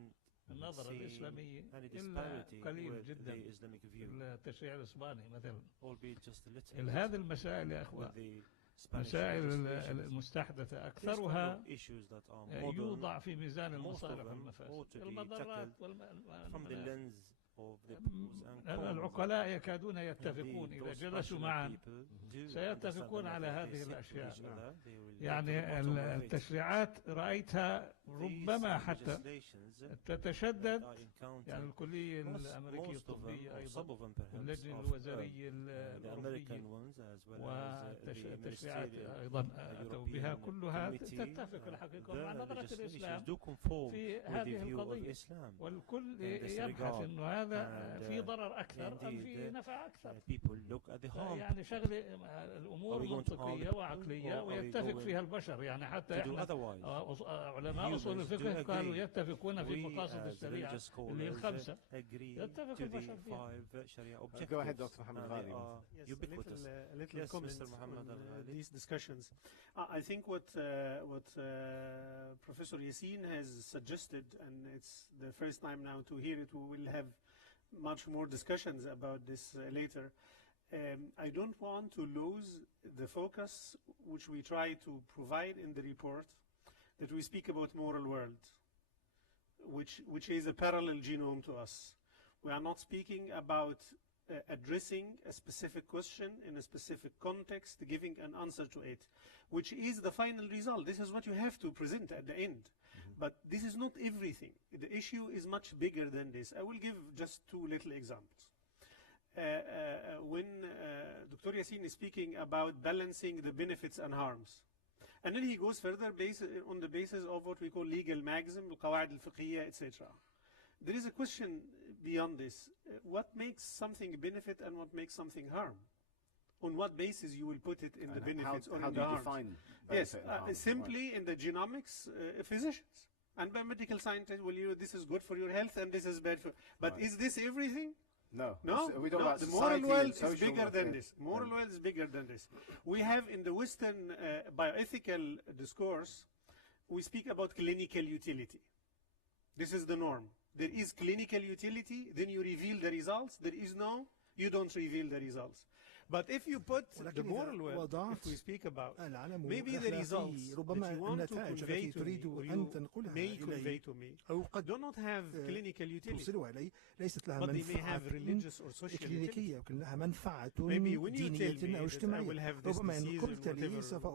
النظرة الإسلامية إلا قليل جدا في التشريع الإسباني مثلا. هذه المسائل يا أخوة مسائل المستحدثة أكثرها يوضع في ميزان المصالح والمفاسد، المضرات العقلاء يكادون يتفقون إذا جلسوا معا سيتفقون على هذه الأشياء. يعني التشريعات رأيتها ربما حتى تتشدد، يعني الكلية الأمريكية الطبية أيضا واللجنة الوزارية الأوروبية والتشريعات أيضا أتوا بها كلها تتفق الحقيقة مع نظرة الإسلام في هذه القضية، والكل يبحث أنه هذا في ضرر أكثر أم في نفع أكثر. يعني شغلة الأمور منطقية وعقلية ويتفق فيها البشر، يعني حتى علماء أصول الفقه قالوا يتفقون في مقاصد الشريعة اللي هي الخمسة، يتفق البشر فيها. Go ahead, Dr. Mohammed Ghali. A little comment on these discussions. I think what Professor Yassin has suggested, and it's the first time now to hear it, we will have much more discussions about this later. I don't want to lose the focus which we try to provide in the report, that we speak about moral world, which is a parallel genome to us. We are not speaking about addressing a specific question in a specific context, giving an answer to it, which is the final result. This is what you have to present at the end. But this is not everything. The issue is much bigger than this. I will give just two little examples. When Dr. Yassin is speaking about balancing the benefits and harms, and then he goes further on the basis of what we call legal maxim, القواعد الفقهية, etc. There is a question beyond this. What makes something benefit and what makes something harm? On what basis you will put it in the benefits or in the harms? Define yes, simply in the genomics, physicians and biomedical scientists will this is good for your health and this is bad for. But is this everything? No. No. We don't the moral world is bigger than this. Moral world is bigger than this. We have in the Western bioethical discourse, we speak about clinical utility. This is the norm. There is clinical utility, then you reveal the results. There is no, you don't reveal the results. But if you put the moral world, if we speak about, maybe the results that you want to convey to me, or you may convey to me, do not have clinical utility, but they may have religious or social utility. Maybe when you tell me that I will have this disease after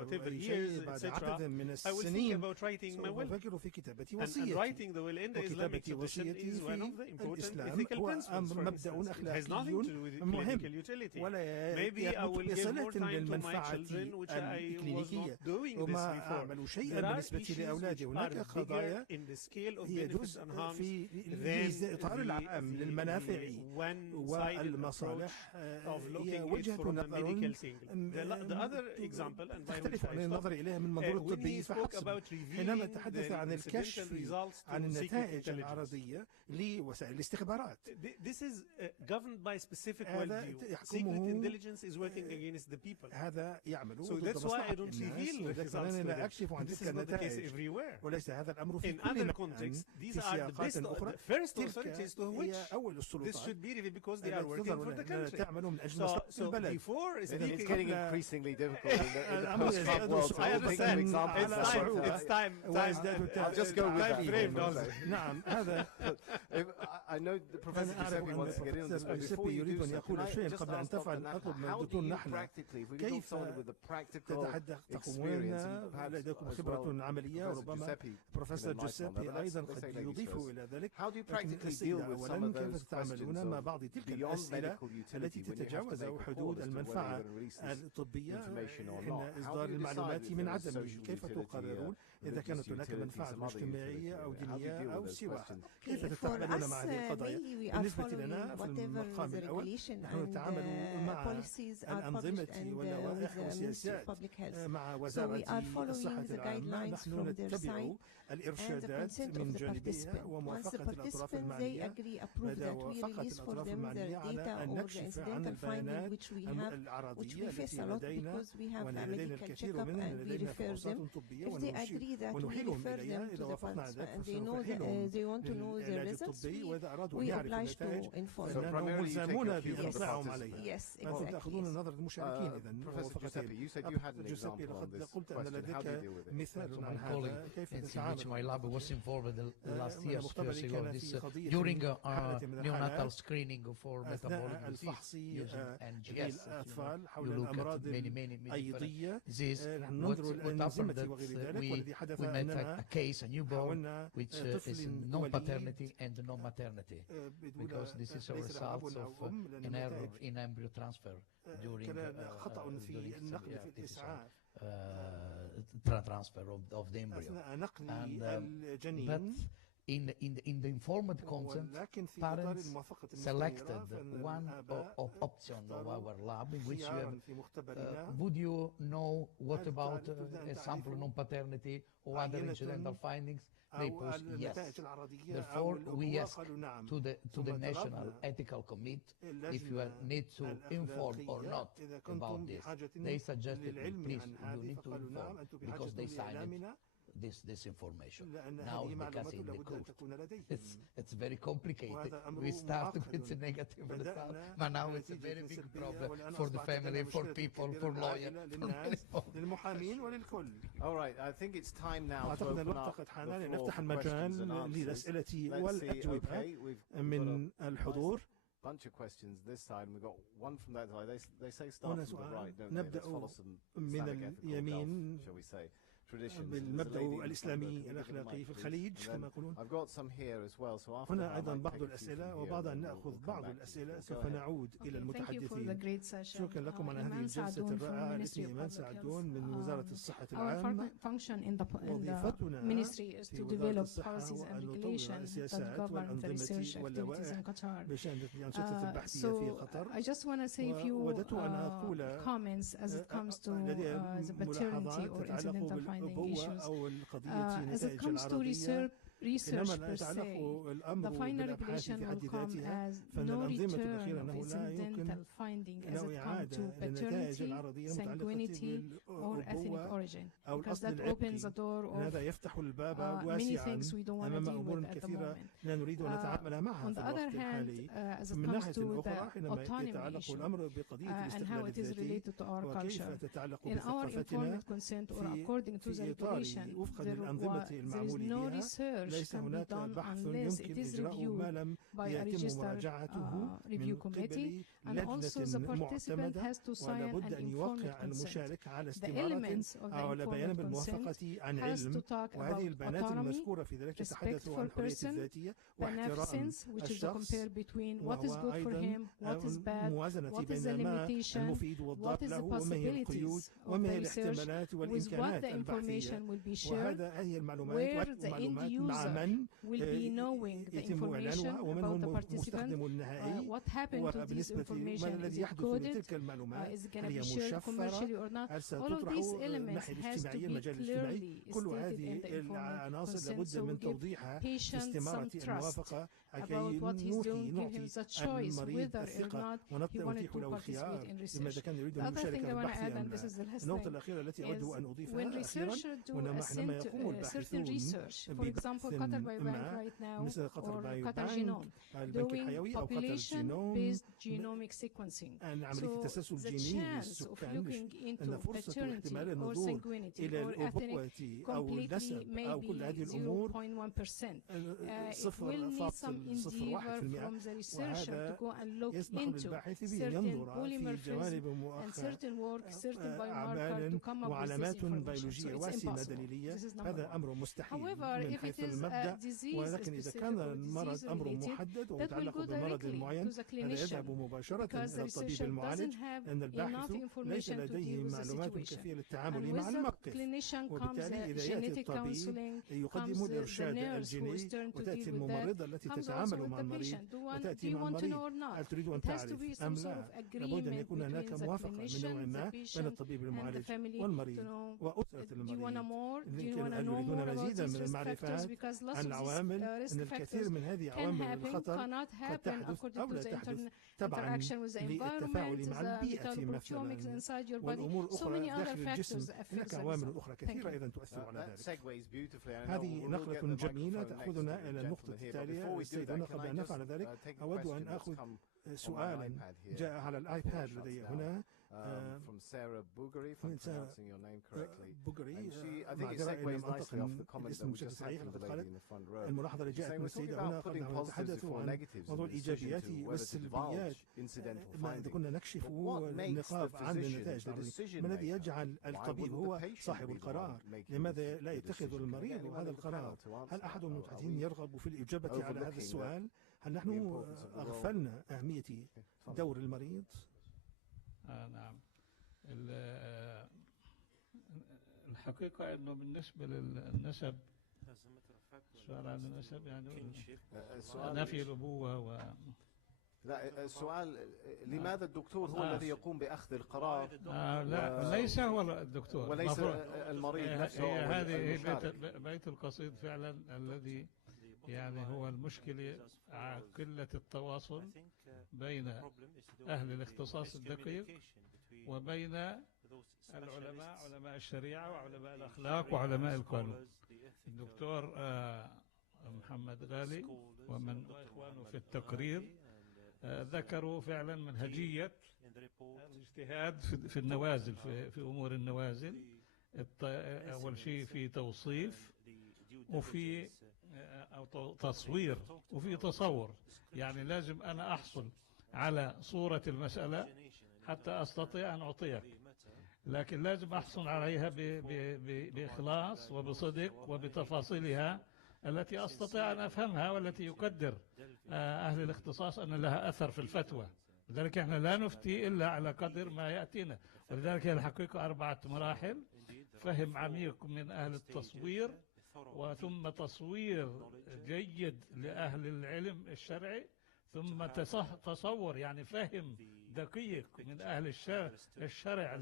whatever years, etc., I will think about writing my will. And writing the will in the Islamic tradition is one of the important ethical principles, for instance. It has nothing to do with clinical utility. Maybe I will give more time to my children, which I was not doing this before. There are issues which are bigger in the scale of benefits and harms than the one-sided approach of looking at it from a medical angle. The other example, and I will try when he spoke about revealing the incidental results to secret intelligence. This is governed by specific worldview. Secret intelligence is working against the people. So that's why I don't reveal the results to them. This is not the case everywhere. In other contexts, these are the best, the first authorities to which this should be revealed because they are working for the country. So before speaking, it's getting increasingly difficult in the post-Trump world. I understand. It's time. I'll just go with that. I know the Professor Giuseppe wants to get in on this, but before you do so, can I شيء just قبل أن ask Dr. تفعل Nakla, أطلب من how do الدكتور you نحلة practically, if we get كيف someone with a practical تقومون experience, and perhaps لديكم as خبرة well, عملية Professor وربما Giuseppe بروفيسور can enlighten on that, جوزيبي but أيضا let's say قد ladies يضيفه first. إلى ذلك. How do you لكن practically السيدة deal with some أولا of كيف those تتعاملون questions مع of بعض تلك beyond الأسئلة medical utility التي when you have to تتجاوز make a call حدود as to whether you're المنفعة going to release this الطبية information or حين not? How إصدار do you decide المعلومات if من there is عدمه؟ social كيف utility, تقررون إذا كانت هناك utility, منفعة some other اجتماعية utility? أو How do you دينية deal أو with those سواها؟ questions? كيف For تتعاملون us, مع هذه القضايا؟ mainly we are بالنسبة following لنا في whatever المقام the الأول regulation نحن and نتعامل مع policies are published الأنظمة and with واللوائح the Ministry of والسياسات Public Health. مع So وزارة we are following الصحة the العامة. guidelines نحن from their نتبع side and the الإرشادات consent من of the جانبها participant. Once the وموافقة الأطراف participants they المعنية agree, approve مدى that we وافقة release for الأطراف them the المعنية على data أن or the نكشف عن incidental finding البيانات which we have, which العرضية we face التي a lot لدينا because we have وأن a لدينا medical الكثير checkup منها and we لدينا refer فحوصات them. طبية If they agree that we ونحيلهم refer إليها them to إذا the وافقنا على ذلك participant and they فسوف know that نحيلهم they want to know the للعلاج results, الطبي وإذا أرادوا أن we يعرفوا oblige النتائج to inform So them. فإنهم primarily you take ملزمون your cue from the بإطلاعهم participant. عليه. Yes, فأنتم exactly. تأخذون نظرة المشاركين إذن Professor Giuseppe, you said you had an جوزيبي example on لقد this قلت أن question. How do you لديك deal with it? مثال عن my colleague هذا كيف in which تتعامل my lab was involved last أنا year, 2 مختبري years ago, كان this, في قضية during حالة من neonatal الحالات screening for metabolic أثناء disease الفحص using NGS. للأطفال You حول look at الأمراض many different الأيضية disease. نحن What ننظر happened الأنظمة that وغير ذلك والذي حدث we met أننا a case, a newborn, حاولنا which is طفل no وليد paternity and no maternity, بدون because this is a ليس له أب result أو of أم لأن an error النتائج in embryo transfer during كان خطأ في during النقل في artificial, الإسعاف transfer of the embryo. أثناء نقل And, الجنين but in the informed consent, ولكن في إطار parents الموافقة selected المستمرة فإن one الآباء option of our lab in which you خياراً have في مختبرنا would you know what هل about تريد أن a sample تعرفوا non-paternity or other عينة incidental findings? They أو pushed yes. النتائج العرضية أو Therefore, we الأبوة asked قالوا نعم. to the ثم National طلبنا Ethical Committee if you اللجنة need to inform or الأخلاقية not إذا about كنتم this. بحاجة They suggested, للعلم please, عن you هذه need to فقالوا نعم inform أنتم because بحاجة they signed لإعلامنا this information. لأن Now هذه it's معلومات in the لابد أن court. تكون لديكم. It's very complicated. وهذا أمر We started معقد. with the negative at the start, بدأنا but now it's a بنتيجة very big سلبية problem والآن for the أصبحت family, لدينا for مشكلة people, كبيرة for lawyers, للعائلة، for للناس many- للمحامين وللكل. All right, I think it's time now to أعتقد open الوقت up قد the حان floor لنفتح for questions and المجال answers. للأسئلة Let's see, والأجوبة okay, we've got من a الحضور. bunch of questions this side, and we've got one from that side. They say start هنا from the سؤال. right, don't they? Let's نبدأ follow some من Islamic ethical اليمين Gulf, shall we say, traditions. There's a بالمبدأ lady in the front row. الإسلامي Can we give her the الأخلاقي mic, في please? الخليج And كما then يقولون. I've got some here as well, so after هنا that I أيضا might بعض take a few الأسئلة from here, وبعد then أن we'll نأخذ come بعض back to الأسئلة you. Go سوف ahead. نعود إلى المتحدثين. شكرا لكم على هذه الجلسة الرائعة التي إيمان سعدون من وزارة الصحة العامة. وظيفتنا في وزارة الصحة وأن نطور السياسات والأنظمة واللوائح بشأن الأنشطة البحثية في قطر. ووددت أن أقول لدي ملاحظات تتعلق بالأبوة أو القضية نتائج العرضية. إنما لا يتعلق الأمر بالأبحاث في حد ذاتها فإن الأنظمة الأخيرة أنه لا يمكن له إعادة للنتائج العرضية المتعلقة بالأبوة أو الأصل العرقي. هذا يفتح الباب واسعا أمام أمور كثيرة لا نريد أن نتعامل معها في الوقت الحالي. من ناحية أخرى حينما يتعلق الأمر بقضية الاستقلال الذاتي وكيف تتعلق بثقافتنا في إطار وفقا للأنظمة المعمول بها ليس هناك بحث يمكن إجراءه ما لم يتم مراجعته من قبل لجنة معتمدة ولا بد أن يوقع المشارك على استمارة أو على بيان بالموافقة عن علم. وهذه البيانات المذكورة في ذلك تتحدث عن حرية الذاتية واحترام الشخص وهو أيضا موازنة بين ما المفيد والضار له وما هي القيود وما هي الاحتمالات والإمكانات البحثية. وهذا هي المعلومات مع من يتم إعلانها ومن هو المستخدم النهائي وبالنسبة ما الذي يحدث لتلك المعلومات هل هي مشفرة هل ستطرح الناحية الاجتماعية المجال الاجتماعي. كل هذه العناصر لابد من توضيحها في استمارة الموافقة كي نعطي المريض الثقة ونتيح له الخيار لما إذا كان يريد المشاركة في البحث أم لا. النقطة الأخيرة التي أود أن أضيفها أخيرا حينما يقوم الباحثون ببحث Qatar Biobank ما right now, مثل قطر or بايو Qatar بانك Genome, البنك doing الحيوي أو قطر الجينوم population-based genomic sequencing. عملية So التسلسل the الجيني chance of للسكان looking أن into فرصة paternity واحتمال or النظور sanguinity إلى or ethnic الأبوة أو completely النسب أو كل هذه maybe الأمور 0.1%. It will need some 0.01% endeavor from the researcher to go and look يسمح into للباحث بأن certain ينظر في polymorphism جوانب and certain work, certain biomarker to come up with this وعلامات information. So بيولوجية it's وسيمة impossible. دليلية. This is number هذا one. أمر مستحيل However, من if حيث it is a المبدأ، disease ولكن إذا specific كان or المرض disease أمر related, محدد that will ومتعلق go بمرض directly معين، to the هذا يذهب clinician مباشرة because the إلى الطبيب researcher المعالج، doesn't have لأن enough الباحث ليس information to لديه deal with the معلومات situation. كافية And للتعامل with مع the الموقف. clinician comes وبالتالي إذا يأتي genetic الطبيب counseling, يقدم comes the الإرشاد nurse who is الجيني، turned to وتأتي deal with that, الممرضة التي comes also تتعامل with مع the المريض، patient. Do وتأتي you مع want to know or المريض. not? هل تريد أن It has to be تعرف some أم sort لا؟ of لابد أن agreement يكون هناك between the موافقة من نوع clinician, ما the بين patient, الطبيب and the المعالج family to والمريض know. وأسرة Do you want المريض. more? Do you يمكن want to أن know يريدون more about مزيدا these من risk factors? المعرفات Because lots عن of these العوامل، risk أن الكثير factors من هذه can عوامل happen, الخطر cannot قد happen تحدث according أو to لا the تحدث تبعا interaction with the للتفاعل environment, مع the البيئة metabolomics مثلا inside your body. والأمور So الأخرى many other داخل factors الجسم. affect هناك the عوامل result. أخرى Thank كثيرة you. أيضا تؤثر على That ذلك. segues beautifully. I know هذه we'll نقلة get the جميلة microphone next to تأخذنا the إلى النقطة gentleman here. But التالية. before we do السيدة that, can قبل I أن just نفعل ذلك take a أود أن question that's أخذ come on my سؤالا iPad here جاء على before it الآيباد shuts لدي down, هنا from Sarah Bugari, if I'm من سارة pronouncing your name correctly. بوغري. And she, I think it معذرة إن segues لم nicely off the أنطق comment that الاسم we بشكل just had صحيح. from the لقد lady قالت in the front row. الملاحظة اللي She's جاءت saying من we're talking السيدة هنا about putting قبل أن positives نتحدث before عن negatives موضوع and the decision الإيجابيات to whether to والسلبيات. divulge incidental ما إذا findings. كنا نكشف But what makes the النقاط عن physician النتائج the الذي decision ما الذي maker? يجعل Why الطبيب wouldn't the هو patient صاحب be the القرار؟ one making لماذا the لا يتخذ decision? Can we get المريض anyone هذا in the panel القرار؟ to answer هل that? أحد Or are المبتعثين we يرغب في الإجابة على هذا overlooking السؤال؟ هل the نحن importance of the role? أغفلنا أهمية دور المريض؟ نعم. الحقيقة أنه بالنسبة للنسب، السؤال عن النسب يعني نفي الأبوة لا، السؤال لماذا الدكتور هو الذي يقوم بأخذ القرار؟ لا، ليس هو الدكتور وليس المريض نفسه. هذه بيت القصيد فعلا الذي يعني هو المشكلة قلة التواصل بين أهل الاختصاص الدقيق وبين العلماء، علماء الشريعة وعلماء الأخلاق وعلماء القانون. الدكتور محمد غالي ومن إخوانه في التقرير ذكروا فعلا منهجية الاجتهاد في النوازل، في أمور النوازل. أول شيء في توصيف وفي أو تصوير وفي تصور. يعني لازم أنا أحصل على صورة المسألة حتى أستطيع أن أعطيك، لكن لازم أحصل عليها بإخلاص وبصدق وبتفاصيلها التي أستطيع أن أفهمها والتي يقدر أهل الاختصاص أن لها أثر في الفتوى. لذلك احنا لا نفتي إلا على قدر ما يأتينا. ولذلك هي الحقيقة 4 مراحل: فهم عميق من أهل التصوير، وثم تصوير جيد لأهل العلم الشرعي، ثم تصور يعني فهم دقيق من أهل الشرع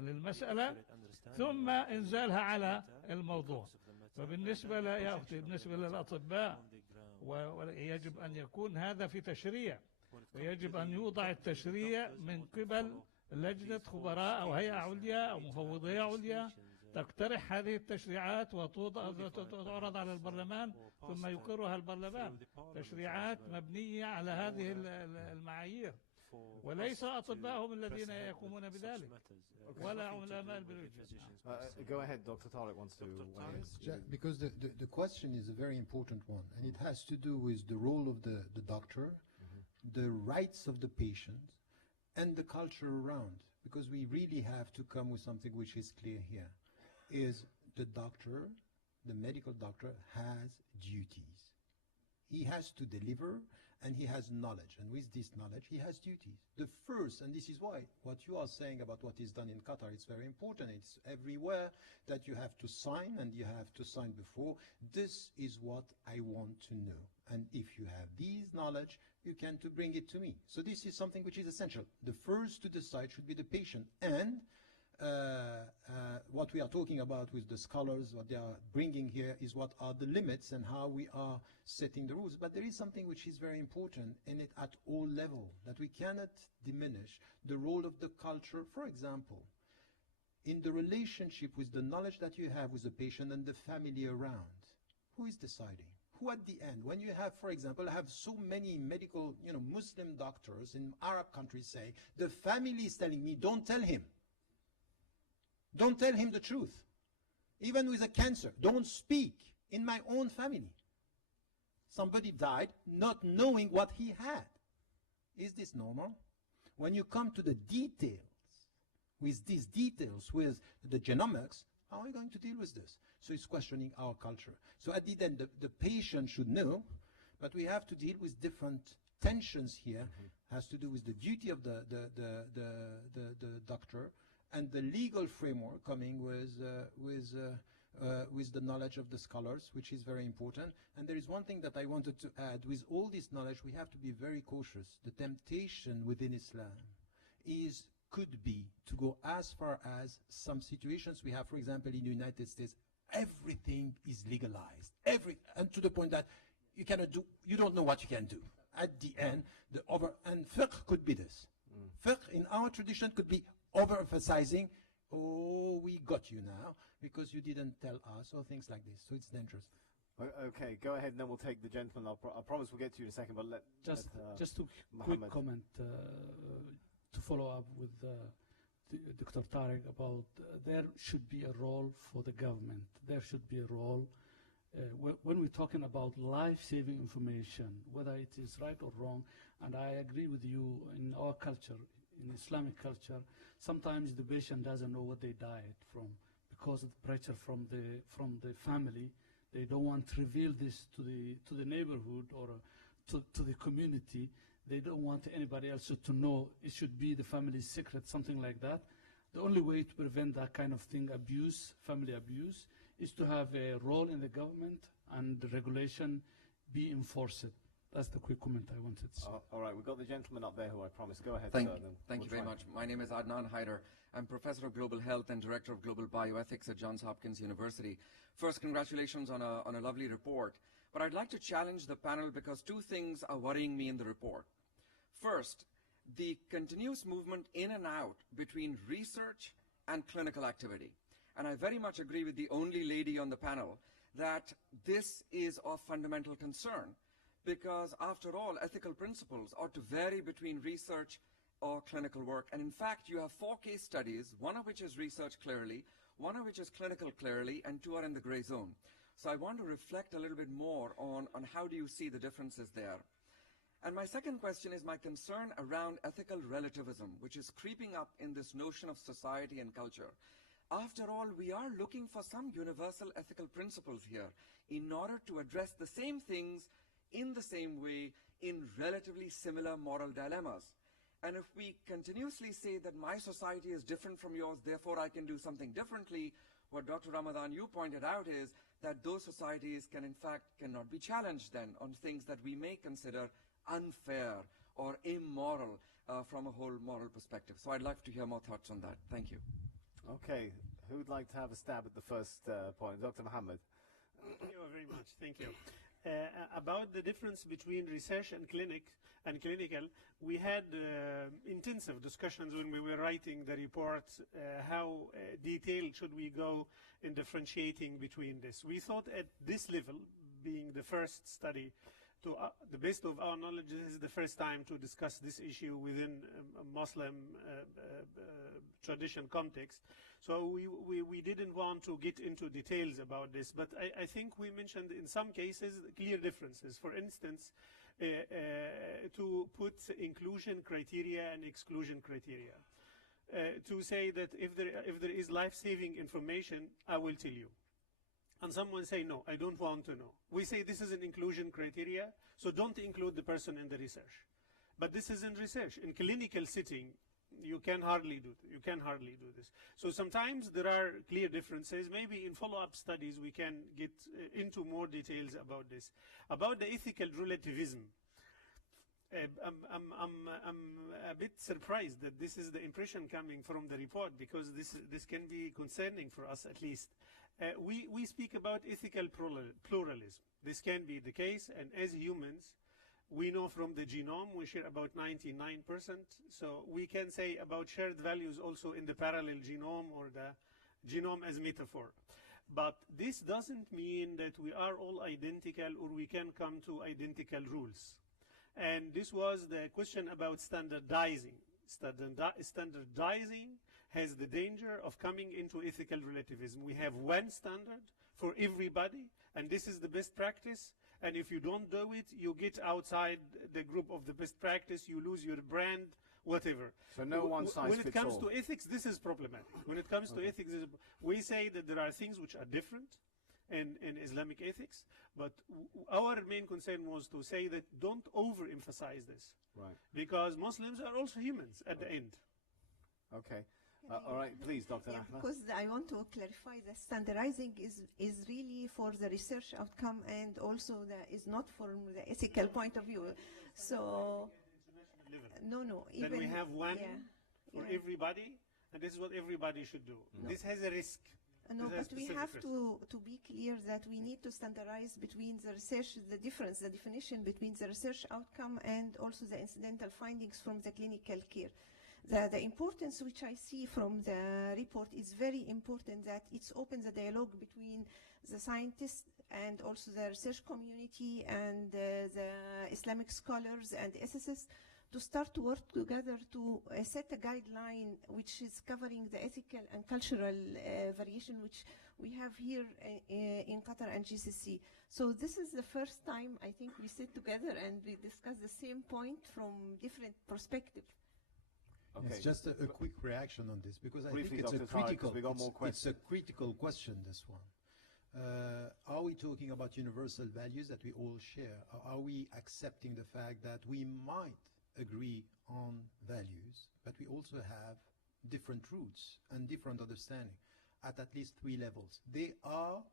للمسألة، ثم إنزالها على الموضوع. فبالنسبة يا أختي، بالنسبة للأطباء يجب أن يكون هذا في تشريع، ويجب أن يوضع التشريع من قبل لجنة خبراء أو هيئة عليا أو مفوضية عليا تقترح هذه التشريعات وتعرض على البرلمان ثم يقرها البرلمان. تشريعات مبنية على هذه المعايير، وليس أطباءهم الذين يقومون بذلك ولا علماء البيولوجيا. Go ahead, Dr. Tariq wants to weigh in. Because the question is a very important one, and it has to do with the role of the doctor, the rights of the patient, and the culture around. Because we really have to come with something which is clear here, is the doctor, the medical doctor, has duties. He has to deliver, and he has knowledge, and with this knowledge he has duties. The first, and this is why what you are saying about what is done in Qatar, it's very important. It's everywhere that you have to sign, and you have to sign before. This is what I want to know, and if you have these knowledge, you can to bring it to me. So this is something which is essential. The first to decide should be the patient, and what we are talking about with the scholars, what they are bringing here is what are the limits and how we are setting the rules. But there is something which is very important in it at all levels, that we cannot diminish the role of the culture. For example, in the relationship with the knowledge that you have with the patient and the family around, Who is deciding? Who at the end, when you have, for example, have so many medical, Muslim doctors in Arab countries say, the family is telling me, don't tell him. Don't tell him the truth. Even with a cancer, don't speak in my own family. Somebody died not knowing what he had. Is this normal? When you come to the details, with these details, with the genomics, how are we going to deal with this? So it's questioning our culture. So at the end, the patient should know, but we have to deal with different tensions here. Has to do with the duty of the doctor and the legal framework coming with the knowledge of the scholars, which is very important. And there is one thing that I wanted to add. With all this knowledge, we have to be very cautious. The temptation within Islam could be to go as far as some situations we have, for example, in the United States, everything is legalized. And to the point that you don't know what you can do. At the end, and fiqh could be this. Fiqh in our tradition could be overemphasizing, oh, we got you now because you didn't tell us, or things like this. So it's dangerous. Okay, go ahead, and then we'll take the gentleman. I promise we'll get to you in a second, but just a quick comment to follow up with Dr. Tariq about there should be a role for the government. There should be a role when we're talking about life-saving information, whether it is right or wrong. And I agree with you, in our culture, in Islamic culture, sometimes the patient doesn't know what they died from because of the pressure from the family. They don't want to reveal this to the neighborhood or to the community. They don't want anybody else to know. It should be the family's secret, something like that. The only way to prevent that kind of thing, abuse, family abuse, is to have a role in the government and the regulation be enforced. That's the quick comment I wanted to say. All right, we've got the gentleman up there who I promised. Go ahead, Thank sir. you very much. My name is Adnan Haider. I'm Professor of Global Health and Director of Global Bioethics at Johns Hopkins University. First, congratulations on a lovely report. But I'd like to challenge the panel because two things are worrying me in the report. First, the continuous movement in and out between research and clinical activity. And I very much agree with the only lady on the panel that this is of fundamental concern because, after all, ethical principles ought to vary between research or clinical work. And in fact, you have 4 case studies, one of which is research clearly, one of which is clinical clearly, and 2 are in the gray zone. So I want to reflect a little bit more on how do you see the differences there. And my second question is my concern around ethical relativism, which is creeping up in this notion of society and culture. After all, we are looking for some universal ethical principles here in order to address the same things in the same way in relatively similar moral dilemmas. And if we continuously say that my society is different from yours, therefore I can do something differently, what Dr. Ramadan, you pointed out is that those societies cannot be challenged then on things that we may consider unfair or immoral from a whole moral perspective. So I'd like to hear more thoughts on that. Thank you. Okay, who would like to have a stab at the first point? Dr. Mohammed. Thank you very much. Thank you. About the difference between research and clinical, we had intensive discussions when we were writing the report, how detailed should we go in differentiating between this. We thought at this level, being the first study, to the best of our knowledge, this is the first time to discuss this issue within a Muslim tradition context. So we didn't want to get into details about this, but I think we mentioned in some cases clear differences. For instance, to put inclusion criteria and exclusion criteria. To say that if there is life-saving information, I will tell you. And someone say, no, I don't want to know. We say this is an inclusion criteria, so don't include the person in the research. But this is in research. In clinical setting, you can hardly do this. So sometimes there are clear differences. Maybe in follow-up studies we can get into more details about this. About the ethical relativism, I'm a bit surprised that this is the impression coming from the report, because this can be concerning for us at least. We speak about ethical pluralism. This can be the case, and as humans, we know from the genome we share about 99%, so we can say about shared values also in the parallel genome or the genome as metaphor. But this doesn't mean that we are all identical or we can come to identical rules. And this was the question about standardizing. Standardizing has the danger of coming into ethical relativism. We have one standard for everybody, and this is the best practice. And if you don't do it, you get outside the group of the best practice, you lose your brand, whatever. So no one size When it fits comes all. to ethics, this is problematic. When it comes to ethics, we say that there are things which are different in Islamic ethics, but our main concern was to say that don't overemphasize this. Right. Because Muslims are also humans at the end. Okay. All right, please, Dr. Yeah, Ahmed. because I want to clarify that standardizing is really for the research outcome and also is not from the ethical point of view. So, no. Then we have one for yeah. everybody, and this is what everybody should do. No. This has a risk. No, This has but we specific have risk. to be clear that we need to standardize between the research, the definition between the research outcome and also the incidental findings from the clinical care. The importance which I see from the report is very important, that it's open the dialogue between the scientists and also the research community and the Islamic scholars and ethicists to start to work together to set a guideline which is covering the ethical and cultural variation which we have here in Qatar and GCC. So this is the first time I think we sit together and we discuss the same point from different perspectives. Okay. It's just a quick reaction on this, because I Briefly, think it's Dr. Tariq, 'cause we got more it's a critical question, this one. Are we talking about universal values that we all share? Or are we accepting the fact that we might agree on values, but we also have different roots and different understanding at least 3 levels? They are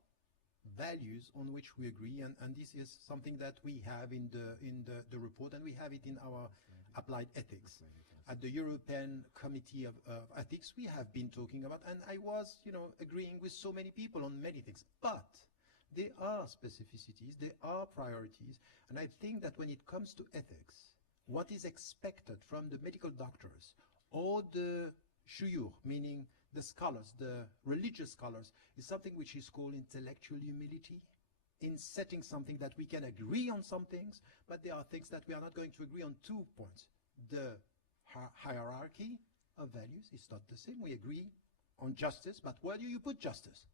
values on which we agree, and this is something that we have in the report, and we have it in our applied ethics. At the European Committee of Ethics, we have been talking about, and I was, agreeing with so many people on many things, but there are specificities, there are priorities, and I think that when it comes to ethics, what is expected from the medical doctors or the shuyukh, meaning the scholars, the religious scholars, is something which is called intellectual humility, in setting something that we can agree on some things, but there are things that we are not going to agree on 2 points. The hierarchy of values is not the same. We agree on justice, but where do you put justice?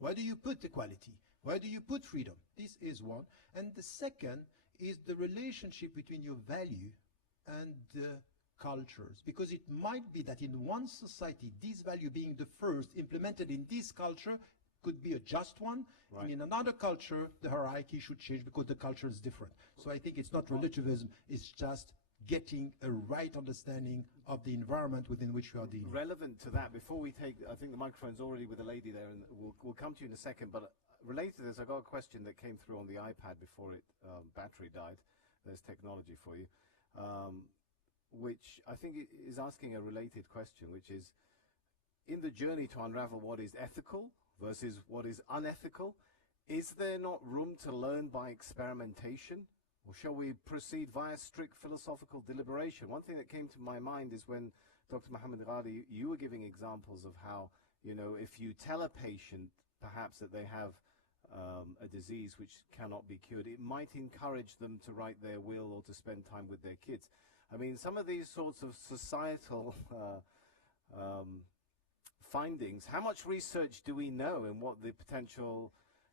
Where do you put equality? Where do you put freedom? This is one. And the second is the relationship between your value and the cultures. Because it might be that in one society, this value being the first implemented in this culture could be a just one, right. And in another culture, the hierarchy should change because the culture is different. So I think it's not relativism, it's just getting a right understanding of the environment within which we are dealing. Relevant to that, before we take, I think the microphone's already with the lady there, and we'll come to you in a second, but related to this, I got a question that came through on the iPad before it battery died. There's technology for you, which I think is asking a related question, which is, in the journey to unravel what is ethical versus what is unethical, is there not room to learn by experimentation? Or shall we proceed via strict philosophical deliberation? One thing that came to my mind is when Dr. Mohammed Ghadi, you were giving examples of how, if you tell a patient perhaps that they have a disease which cannot be cured, it might encourage them to write their will or to spend time with their kids. I mean, some of these sorts of societal findings, how much research do we know in what the potential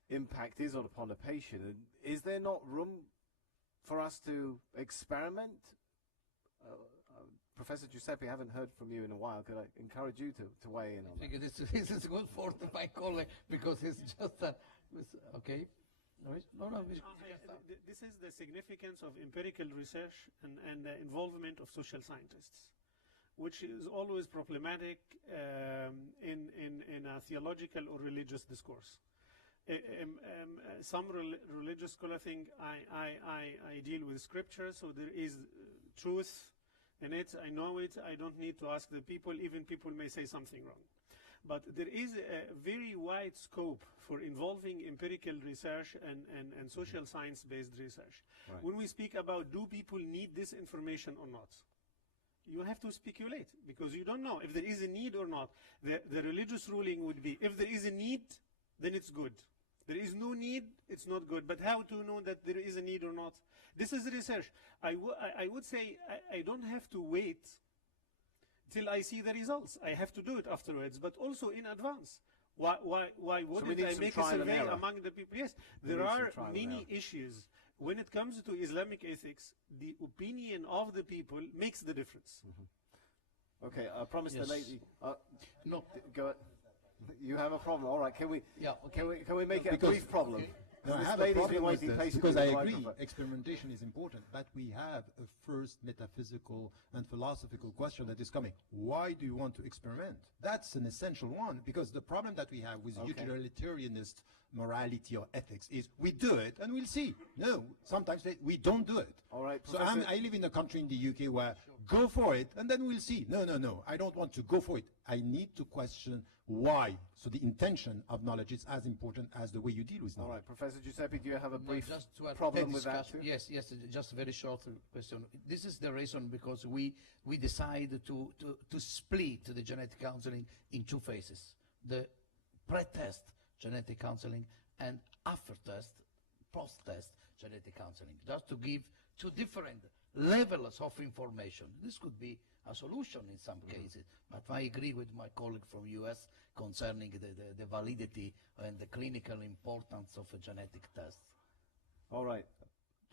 impact is upon a patient? And is there not room for us to experiment? Professor Giuseppe, I haven't heard from you in a while. Could I encourage you to weigh in on that? I think this is good for my colleague, because it's just okay. No. This is the significance of empirical research and the involvement of social scientists, which is always problematic in a theological or religious discourse. Some religious scholars think I deal with scripture, so there is truth in it. I know it. I don't need to ask the people. Even people may say something wrong. But there is a very wide scope for involving empirical research and social science-based research. Right. When we speak about do people need this information or not, you have to speculate, because you don't know if there is a need or not. The religious ruling would be, if there is a need, then it's good. There is no need, it's not good. But how to know that there is a need or not? This is research. I would say I don't have to wait till I see the results. I have to do it afterwards, but also in advance. Why wouldn't I make a survey among the people? Yes, there are many issues. When it comes to Islamic ethics, the opinion of the people makes the difference. Okay, I promised the lady. No, go. You have a problem. All right. Can we? Yeah. Okay. Can we make it a brief problem? No, I have a problem with this because I agree experimentation is important, but we have a first metaphysical and philosophical question that is coming. Why do you want to experiment? That's an essential one, because the problem that we have with utilitarianist morality or ethics is we do it and we'll see. No, sometimes we don't do it. All right. So I live in a country in the UK where go for it and then we'll see. No, I don't want to go for it. I need to question why. So the intention of knowledge is as important as the way you deal with knowledge. All right, Professor Giuseppe, do you have a brief just to problem with that too? Yes, just a very short question. This is the reason because we decided to split the genetic counseling in two phases. The pre-test genetic counseling and after-test, post-test genetic counseling, just to give two different levels of information. This could be a solution in some cases, but I agree with my colleague from US concerning the validity and the clinical importance of a genetic test. All right.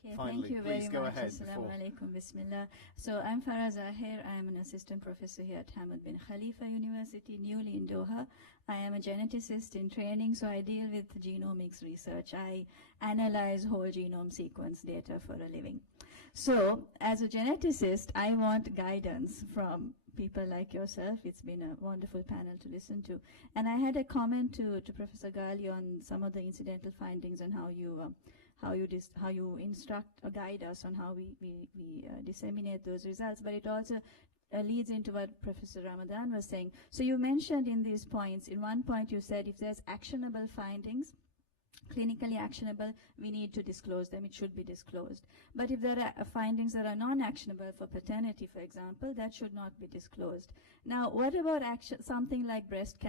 Okay, Finally, thank you please very go much. ahead. Assalamu alaikum, bismillah. So I'm Farah Zahir. I am an assistant professor here at Hamad bin Khalifa University, newly in Doha. I am a geneticist in training, so I deal with genomics research. I analyze whole genome sequence data for a living. So as a geneticist, I want guidance from people like yourself. It's been a wonderful panel to listen to. And I had a comment to Professor Ghali on some of the incidental findings and how you instruct or guide us on how we disseminate those results. But it also leads into what Professor Ramadan was saying. So you mentioned in these points, in one point you said if there's actionable findings, clinically actionable, we need to disclose them. It should be disclosed. But if there are findings that are non-actionable for paternity, for example, that should not be disclosed. Now, what about something like breast cancer?